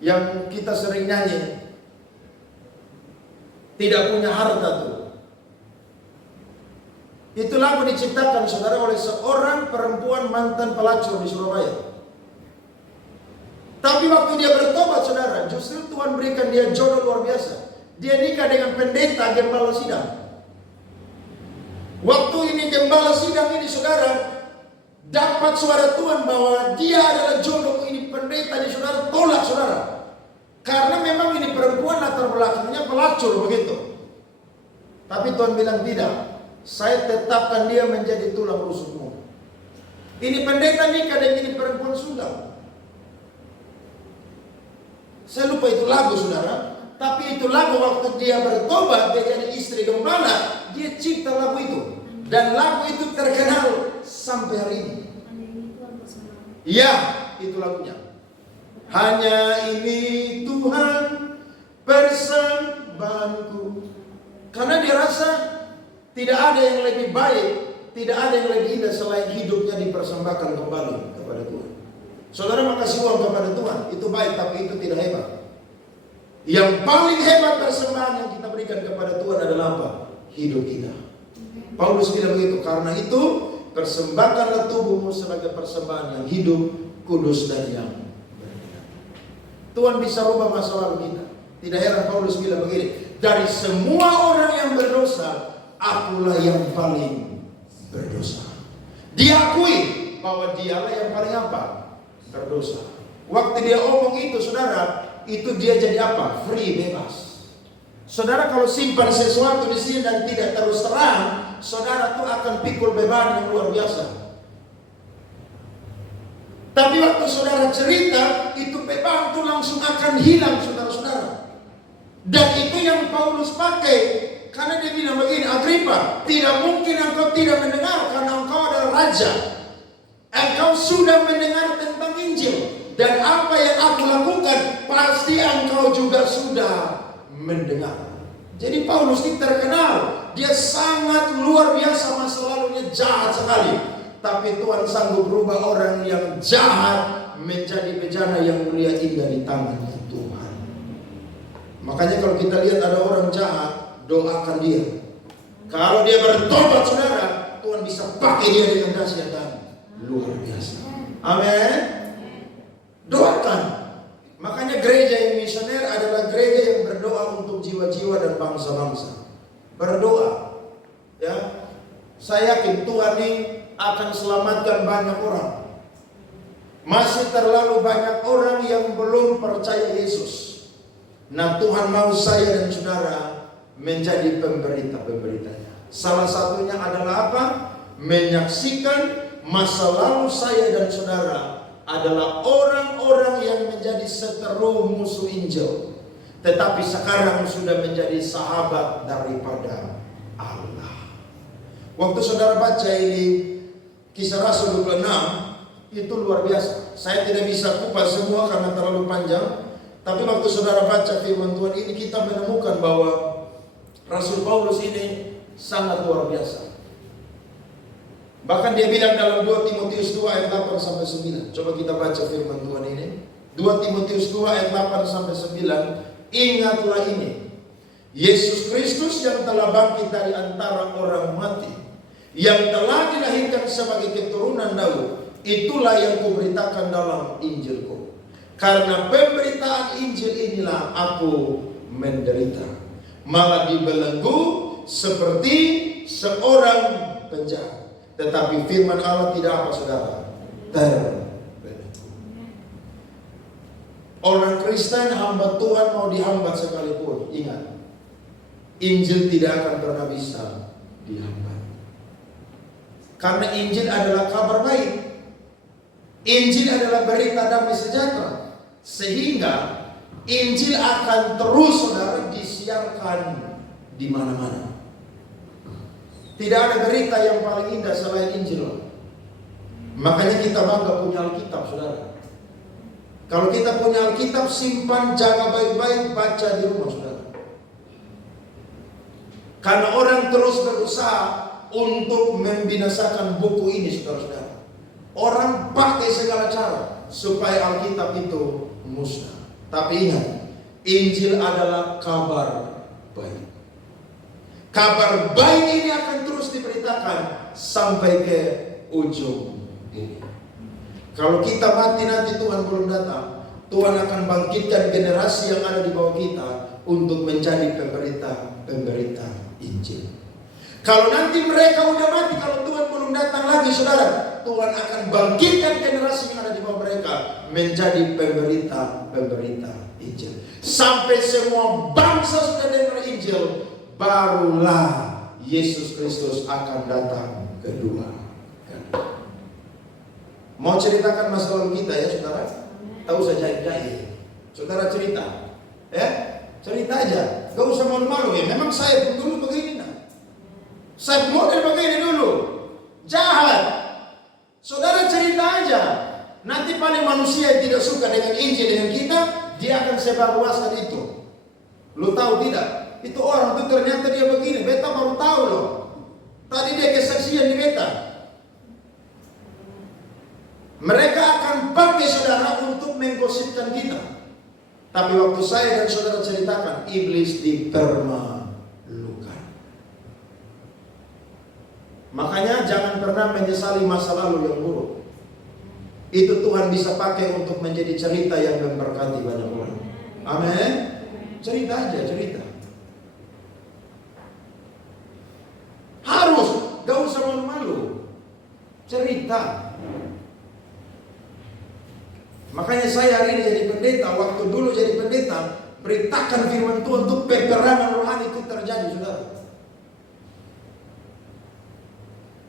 Yang kita sering nyanyi. Tidak punya harta tuh. Itu lagu diciptakan saudara oleh seorang perempuan mantan pelacur di Surabaya. Tapi waktu dia bertobat saudara, justru Tuhan berikan dia jodoh luar biasa. Dia nikah dengan pendeta gembala sidang. Waktu ini gembala sidang ini saudara dapat suara Tuhan bahwa dia adalah jodoh ini pendeta di saudara, tolak saudara. Karena memang ini perempuan latar belakangnya pelacur begitu. Tapi Tuhan bilang tidak, saya tetapkan dia menjadi tulang rusukmu. Ini pendeta nikah dengan ini perempuan Sunda. Saya lupa itu lagu saudara. Tapi itu lagu waktu dia bertobat, dia jadi istri gembala, dia cipta lagu itu. Dan lagu itu terkenal sampai hari ini. Ya, itu lagunya. Hanya ini Tuhan persembahanku. Karena dia rasa tidak ada yang lebih baik, tidak ada yang lebih indah selain hidupnya dipersembahkan kembali kepada Tuhan. Saudara makasih uang kepada Tuhan, itu baik tapi itu tidak hebat. Yang paling hebat persembahan yang kita berikan kepada Tuhan adalah apa? Hidup kita. Paulus bilang begitu, karena itu persembahkanlah tubuhmu sebagai persembahan yang hidup, kudus dan yang berkenan. Tuhan bisa rubah masa lalu kita. Tidak heran Paulus bilang begini, dari semua orang yang berdosa, akulah yang paling berdosa. Diakui bahwa dialah yang paling apa? Berdosa. Waktu dia omong itu saudara, itu dia jadi apa? Free, bebas. Saudara kalau simpan sesuatu di sini dan tidak terus terang, saudara tuh akan pikul beban yang luar biasa. Tapi waktu saudara cerita, itu beban itu langsung akan hilang saudara-saudara. Dan itu yang Paulus pakai. Karena dia bilang begini, Agripa, tidak mungkin engkau tidak mendengar karena engkau adalah raja. Engkau sudah mendengar tentang Injil. Dan apa yang aku lakukan, pasti engkau juga sudah mendengar. Jadi Paulus ini terkenal. Dia sangat luar biasa, masa lalunya jahat sekali. Tapi Tuhan sanggup berubah orang yang jahat menjadi bejana yang mulia indah di tangan Tuhan. Makanya kalau kita lihat ada orang jahat, doakan dia. Kalau dia bertobat saudara, Tuhan bisa pakai dia dengan dahsyat dan luar biasa. Amin. Doakan. Makanya gereja yang misioner adalah gereja yang berdoa untuk jiwa-jiwa dan bangsa-bangsa. Berdoa. Ya. Saya yakin Tuhan ini akan selamatkan banyak orang. Masih terlalu banyak orang yang belum percaya Yesus. Nah, Tuhan mau saya dan saudara menjadi pemberita-pemberitanya. Salah satunya adalah apa? Menyaksikan masa lalu saya dan saudara adalah orang-orang yang menjadi seteru musuh Injil, tetapi sekarang sudah menjadi sahabat daripada Allah. Waktu saudara baca ini Kisah Rasul 26, itu luar biasa. Saya tidak bisa kupas semua karena terlalu panjang. Tapi waktu saudara baca firman Tuhan ini, kita menemukan bahwa Rasul Paulus ini sangat luar biasa. Bahkan dia bilang dalam 2 Timotius 2 ayat 8 sampai 9. Coba kita baca firman Tuhan ini. 2 Timotius 2 ayat 8 sampai 9. Ingatlah ini, Yesus Kristus yang telah bangkit dari antara orang mati, yang telah dilahirkan sebagai keturunan Daud, itulah yang kuberitakan dalam Injilku. Karena pemberitaan Injil inilah aku menderita, malah dibelenggu seperti seorang penjahat. Tetapi firman Allah tidak apa, saudara? Terbelenggu. Orang Kristen hamba Tuhan mau dihambat sekalipun, ingat, Injil tidak akan pernah bisa dihambat. Karena Injil adalah kabar baik. Injil adalah berita damai sejahtera. Sehingga Injil akan terus, saudara, disiarkan di mana-mana. Tidak ada berita yang paling indah selain Injil. Makanya kita bangga punya Alkitab, saudara. Kalau kita punya Alkitab, simpan, jaga baik-baik, baca di rumah, saudara. Karena orang terus berusaha untuk membinasakan buku ini, saudara-saudara. Orang pakai segala cara supaya Alkitab itu musnah. Tapi ingat, Injil adalah kabar baik. Kabar baik ini akan terus diberitakan sampai ke ujung ini. Kalau kita mati nanti Tuhan belum datang, Tuhan akan bangkitkan generasi yang ada di bawah kita untuk menjadi pemberita Injil. Kalau nanti mereka udah mati, kalau Tuhan belum datang lagi, saudara, Tuhan akan bangkitkan generasi yang ada di bawah mereka menjadi pemberita Injil. Sampai semua bangsa sudah dengar Injil, barulah Yesus Kristus akan datang kedua. Mau ceritakan masa lalu kita ya, saudara? Tahu saja jahit. Saudara cerita, ya, cerita aja. Gak usah malu-malu ya. Memang saya pun dulu begini, nah. Saya model begini dulu, jahat. Saudara cerita aja. Nanti paling manusia yang tidak suka dengan Injil dengan kita, dia akan sebarluaskan itu. Lu tahu tidak? Itu orang tuh ternyata dia begini. Beta baru tahu loh. Tadi dia kesaksian di beta. Mereka akan pakai saudara untuk menggosipkan kita. Tapi waktu saya dan saudara ceritakan, iblis dipermalukan. Makanya jangan pernah menyesali masa lalu yang buruk. Itu Tuhan bisa pakai untuk menjadi cerita yang memberkati banyak orang. Amin. Cerita aja, cerita. Harus, gak usah malu-malu. Cerita. Makanya saya hari ini jadi pendeta. Waktu dulu jadi pendeta, beritakan firman Tuhan untuk peperangan rohani itu terjadi, saudara.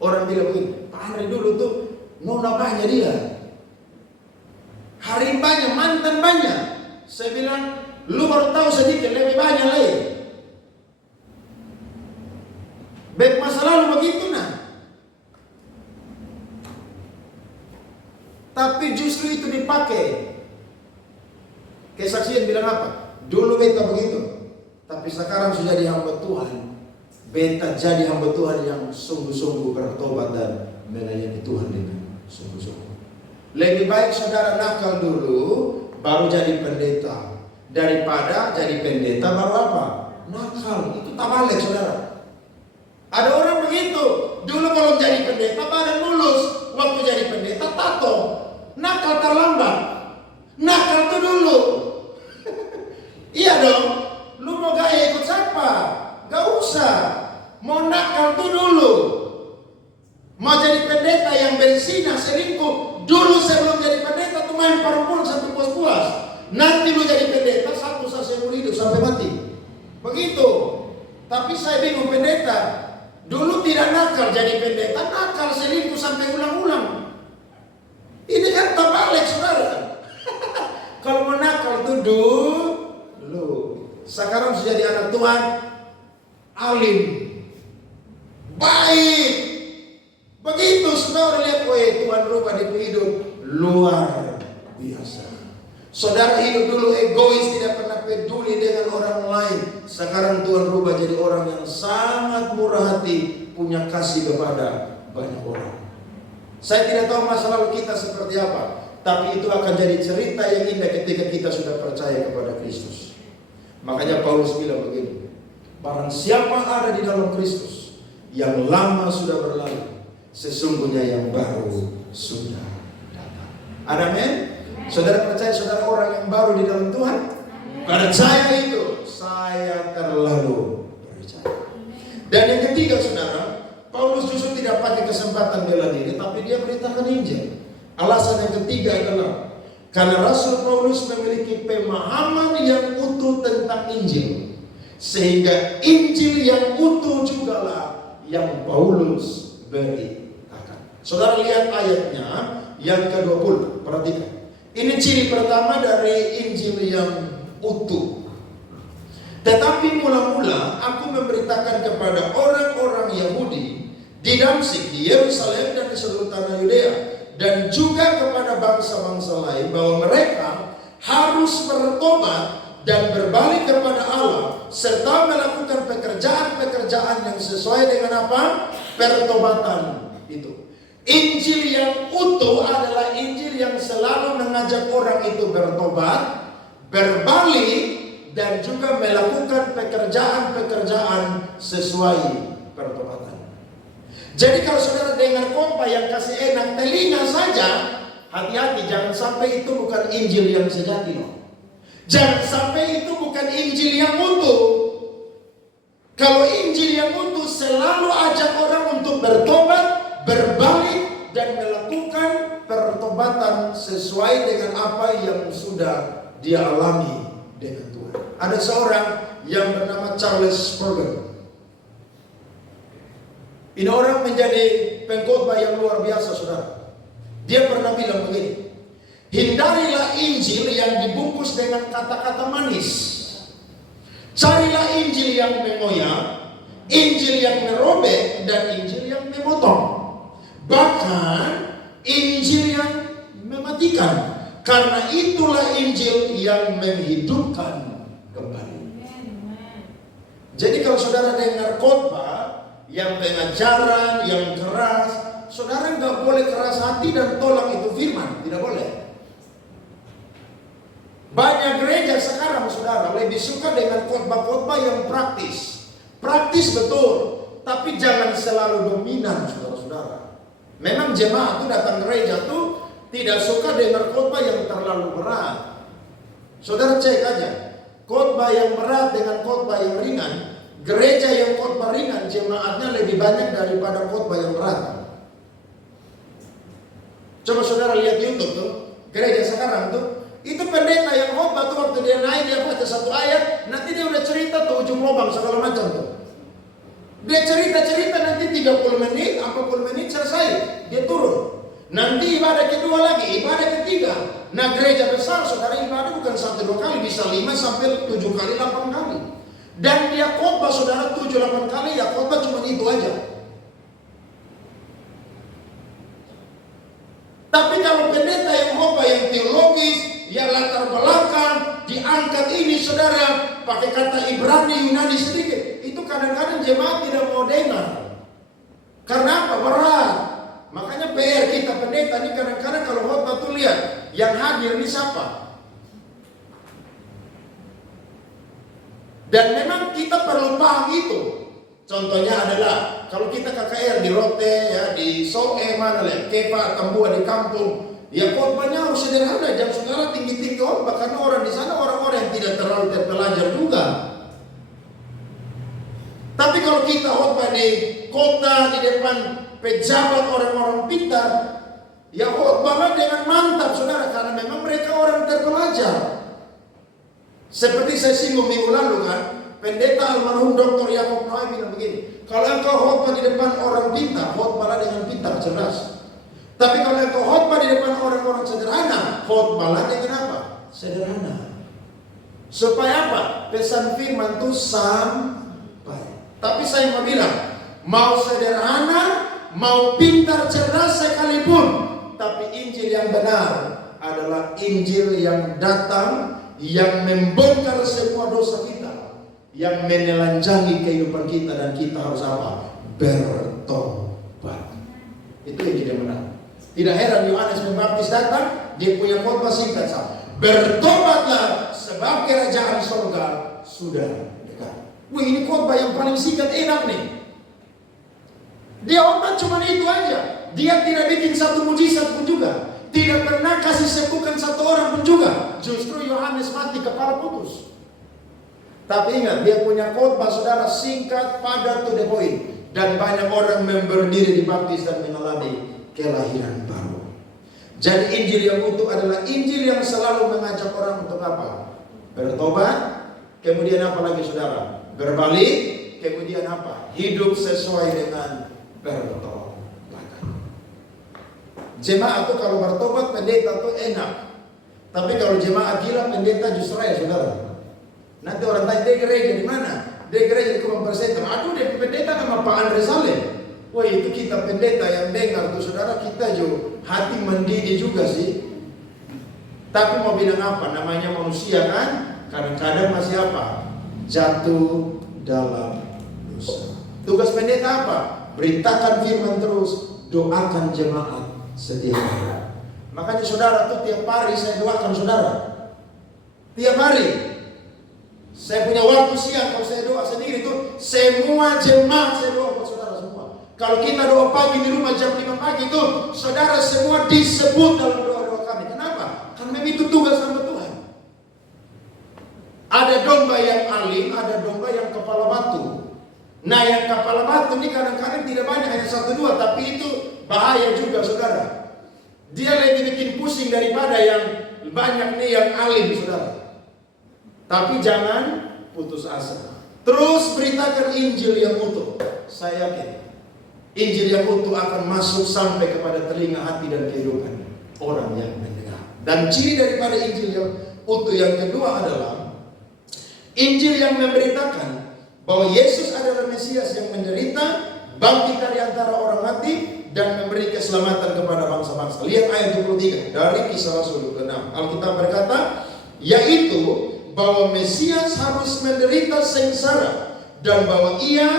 Orang bilang begini, Pak Andre dulu tuh nona banyak dia, harim banyak, mantan banyak. Saya bilang, lu baru tahu sedikit, lebih banyak lagi. Baik masa lalu begitu nah. Tapi justru itu dipakai. Kesaksian bilang apa? Dulu beta begitu, tapi sekarang sudah jadi hamba Tuhan. Beta jadi hamba Tuhan yang sungguh-sungguh bertobat dan melayani Tuhan dengan sungguh-sungguh. Lebih baik saudara nakal dulu, baru jadi pendeta, daripada jadi pendeta baru apa? Nakal. Itu tak balik, saudara. Ada orang begitu. Dulu kalau jadi pendeta badan mulus, waktu jadi pendeta tato. Nakal terlambat. Nakal itu dulu. Iya dong. Lu mau gaya ikut siapa? Gak usah. Mau nakal tuh dulu. Mau jadi pendeta sampai mati. Begitu. Tapi saya bingung pendeta. Dulu tidak nakal jadi pendeta, nakal selingkuh sampai ulang-ulang. Ini kan terbalik saudara. Kalau mau nakal itu dulu. Sekarang sudah jadi anak Tuhan, alim, baik. Begitu saudara lihat, Tuhan rubah di hidup luar biasa. Saudara hidup dulu egois, tidak pernah peduli dengan orang lain. Sekarang Tuhan rubah jadi orang yang sangat murah hati, punya kasih kepada banyak orang. Saya tidak tahu masa lalu kita seperti apa, tapi itu akan jadi cerita yang indah ketika kita sudah percaya kepada Kristus. Makanya Paulus bilang begini, barang siapa ada di dalam Kristus, yang lama sudah berlalu, sesungguhnya yang baru sudah datang. Amin. Saudara percaya saudara orang yang baru di dalam Tuhan? Percaya itu, saya terlalu percaya. Dan yang ketiga saudara, Paulus justru tidak pakai kesempatan bela diri, tapi dia beritakan Injil. Alasan yang ketiga adalah karena Rasul Paulus memiliki pemahaman yang utuh tentang Injil, sehingga Injil yang utuh jugalah yang Paulus beritakan. Saudara lihat ayatnya yang ke-20, perhatikan. Ini ciri pertama dari Injil yang utuh. Tetapi mula-mula aku memberitakan kepada orang-orang Yahudi di Damsyik, di Yerusalem dan di seluruh tanah Yudea, dan juga kepada bangsa-bangsa lain, bahwa mereka harus bertobat dan berbalik kepada Allah, serta melakukan pekerjaan-pekerjaan yang sesuai dengan apa? Pertobatan itu. Injil yang utuh adalah Injil yang selalu mengajak orang itu bertobat, berbalik, dan juga melakukan pekerjaan-pekerjaan sesuai pertobatan. Jadi kalau saudara dengar khotbah yang kasih enak telinga saja, hati-hati, jangan sampai itu bukan Injil yang sejati loh. Jangan sampai itu bukan Injil yang utuh. Kalau Injil yang utuh selalu ajak orang untuk bertobat, berbalik, dan melakukan pertobatan sesuai dengan apa yang sudah dia alami dengan Tuhan. Ada seorang yang bernama Charles Spurgeon. Ini orang menjadi pengkhotbah yang luar biasa saudara. Dia pernah bilang begini, hindarilah Injil yang dibungkus dengan kata-kata manis. Carilah Injil yang mengoyak, Injil yang merobek, dan Injil yang memotong. Bahkan Injil yang mematikan. Karena itulah Injil yang menghidupkan kembali. Jadi kalau saudara dengar khotbah yang pengajaran, yang keras, saudara nggak boleh keras hati dan tolak itu firman. Tidak boleh. Banyak gereja sekarang saudara lebih suka dengan khotbah-khotbah yang praktis. Praktis betul, tapi jangan selalu dominan saudara-saudara. Memang jemaat itu datang gereja tuh tidak suka dengar khotbah yang terlalu berat. Saudara cek aja, khotbah yang berat dengan khotbah yang ringan. Gereja yang khotbah ringan jemaatnya lebih banyak daripada khotbah yang berat. Coba saudara lihat YouTube tuh, gereja sekarang tuh, itu pendeta yang khotbah tuh waktu dia naik dia baca satu ayat, nanti dia udah cerita tuh ujung lubang segala macam tuh. Dia cerita-cerita nanti 30 menit, 40 menit selesai. Dia turun. Nanti ibadah kedua lagi, ibadah ketiga. Nah gereja besar saudara ibadah bukan 1-2 kali, bisa 5 sampai 7 kali, 8 kali. Dan dia khotbah saudara 7-8 kali, ya khotbah cuma itu aja. Tapi kalau pendeta yang khotbah yang teologis, yang latar belakang, diangkat ini saudara, pakai kata Ibrani, Yunani sedikit. Itu kadang-kadang jemaat tidak mau dengar. Karena apa? Berat. Makanya PR kita pendeta ini kadang-kadang kalau khotbah tuh lihat yang hadir ini siapa. Dan memang kita perlu paham itu. Contohnya adalah kalau kita KKR di Rote, ya di Soe mana lah, Kepa, Tambua di kampung, ya khotbahnya harus sederhana. Jangan saudara tinggi-tinggi khotbah karena orang di sana orang-orang yang tidak terlalu terpelajar juga. Tapi kalau kita khotbah di kota, di depan pejabat orang-orang pintar, ya khotbahlah dengan mantap saudara, karena memang mereka orang terpelajar. Seperti saya singgung minggu lalu kan, pendeta almarhum Dr. Yakob Noah bilang begini, kalau engkau khotbah di depan orang pintar, khotbahlah dengan pintar, cerdas. Tapi kalau engkau khotbah di depan orang-orang sederhana, khotbahlah dengan apa? Sederhana. Supaya apa? Pesan firman itu sampai. Tapi saya mau bilang, mau sederhana, mau pintar, cerdas sekalipun, tapi Injil yang benar adalah Injil yang datang, yang membongkar semua dosa kita, yang menelanjangi kehidupan kita, dan kita harus apa? Bertobat. Itu Injil yang benar. Tidak heran Yohanes Pembaptis datang, dia punya khotbah singkat sama. Bertobatlah sebab kerajaan surga sudah dekat. Wih, ini khotbah yang paling singkat, enak nih. Dia khotbah cuma itu aja. Dia tidak bikin satu mujizat pun juga. Tidak pernah kasih sembuhkan satu orang pun juga. Justru Yohanes mati kepala putus. Tapi ingat, dia punya khotbah saudara singkat, padat, to the point. Dan banyak orang berdiri dibaptis dan mengalami kelahiran baru. Jadi Injil yang utuh adalah Injil yang selalu mengajak orang untuk apa? Bertobat. Kemudian apa lagi saudara? Berbalik. Kemudian apa? Hidup sesuai dengan bertobat. Jemaat itu kalau bertobat, pendeta itu enak. Tapi kalau jemaat gila, pendeta justru ya saudara. Nanti orang tanya, dia gereja di mana? Dia gereja di Kebun Persentrum. Aduh, dia pendeta nama Pak Andre Saleh. Wah, itu kita pendeta yang dengar tuh saudara, kita juga hati mendidih juga sih. Tapi mau bilang apa? Namanya manusia kan? Kadang-kadang masih apa? Jatuh dalam dosa. Tugas pendeta apa? Beritakan firman terus, doakan jemaat setiap hari. Makanya saudara tuh tiap hari saya doakan saudara. Tiap hari. Saya punya waktu siang, kalau saya doa sendiri tuh semua jemaat saya doa buat saudara semua. Kalau kita doa pagi di rumah jam 5 pagi tuh saudara semua disebut dalam doa-doa kami. Kenapa? Karena itu tugas sama Tuhan. Ada domba yang alim, ada domba yang kepala batu. Nah, yang kepala batu ini kadang-kadang tidak banyak, hanya 1-2, tapi itu bahaya juga saudara. Dia lebih bikin pusing daripada yang banyak nih yang alim saudara. Tapi jangan putus asa. Terus beritakan Injil yang utuh. Saya yakin Injil yang utuh akan masuk sampai kepada telinga, hati, dan kehidupan orang yang mendengar. Dan ciri daripada Injil yang utuh yang kedua adalah Injil yang memberitakan bahwa Yesus adalah Mesias yang menderita, bangkit dari antara orang mati, dan memberi keselamatan kepada bangsa-bangsa. Lihat ayat 23 dari Kisah Rasul 6. Alkitab berkata, yaitu bahwa Mesias harus menderita sengsara, dan bahwa ia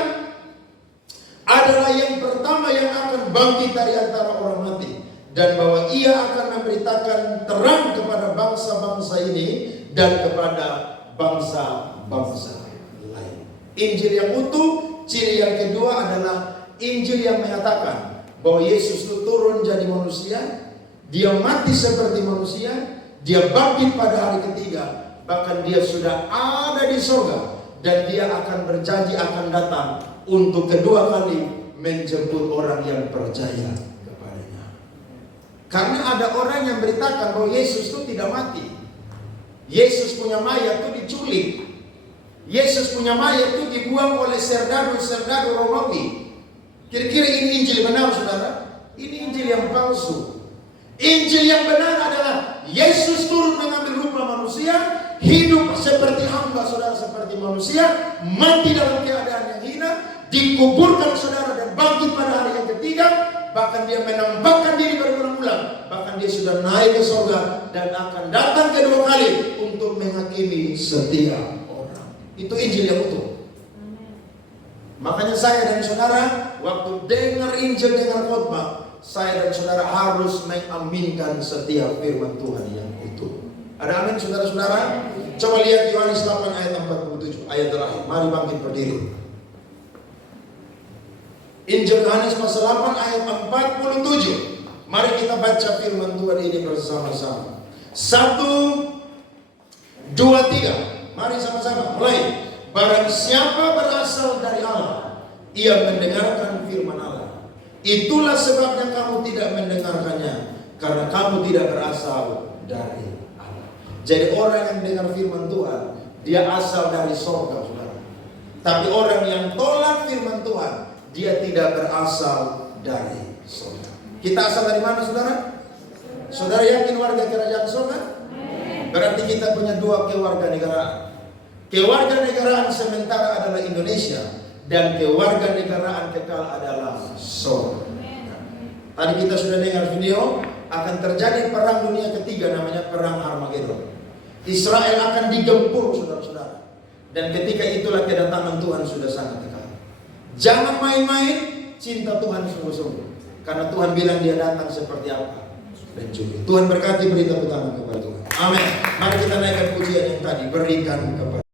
adalah yang pertama yang akan bangkit dari antara orang mati, dan bahwa ia akan memberitakan terang kepada bangsa-bangsa ini dan kepada bangsa-bangsa lain. Injil yang utuh, ciri yang kedua adalah Injil yang menyatakan bahwa Yesus itu turun jadi manusia, dia mati seperti manusia, dia bangkit pada hari ketiga, bahkan dia sudah ada di surga, dan dia akan berjanji akan datang untuk kedua kali menjemput orang yang percaya kepadanya. Karena ada orang yang beritakan bahwa Yesus itu tidak mati. Yesus punya mayat itu diculik. Yesus punya mayat itu dibuang oleh serdadu Romawi. Kira-kira ini Injil benar saudara? Ini Injil yang palsu. Injil yang benar adalah Yesus turun mengambil rupa manusia, hidup seperti hamba saudara, seperti manusia, mati dalam keadaan yang hina, dikuburkan saudara, dan bangkit pada hari yang ketiga. Bahkan dia menampakkan diri berulang-ulang. Bahkan dia sudah naik ke surga dan akan datang kedua kali untuk menghakimi setiap orang. Itu Injil yang utuh. Makanya saya dan saudara waktu dengar Injil, dengar khotbah, saya dan saudara harus mengaminkan setiap firman Tuhan yang utuh. Ada amin saudara-saudara? Coba lihat Yohanes 8 ayat 47, ayat terakhir. Mari bangkit berdiri. Injil Yohanes pasal 8 ayat 47. Mari kita baca firman Tuhan ini bersama-sama. 1, 2, 3. Mari sama-sama mulai. Barang siapa berasal dari Allah, ia mendengarkan firman Allah. Itulah sebabnya kamu tidak mendengarkannya, karena kamu tidak berasal dari Allah. Jadi orang yang dengar firman Tuhan, dia asal dari sorga, saudara. Tapi orang yang tolak firman Tuhan, dia tidak berasal dari sorga. Kita asal dari mana, saudara? Saudara yakin warga kerajaan sorga? Berarti kita punya dua kewarganegaraan. Kewarganegaraan sementara adalah Indonesia, dan kewarganegaraan kekal adalah sorga. Tadi kita sudah dengar video, akan terjadi perang dunia ketiga, namanya perang Armageddon. Israel akan digempur, saudara-saudara. Dan ketika itulah kedatangan Tuhan sudah sangat dekat. Jangan main-main cinta Tuhan sungguh-sungguh, karena Tuhan bilang dia datang seperti apa? Pencuri. Tuhan berkati berita utama kepada Tuhan. Amin. Mari kita naikkan pujian yang tadi, berikan kepada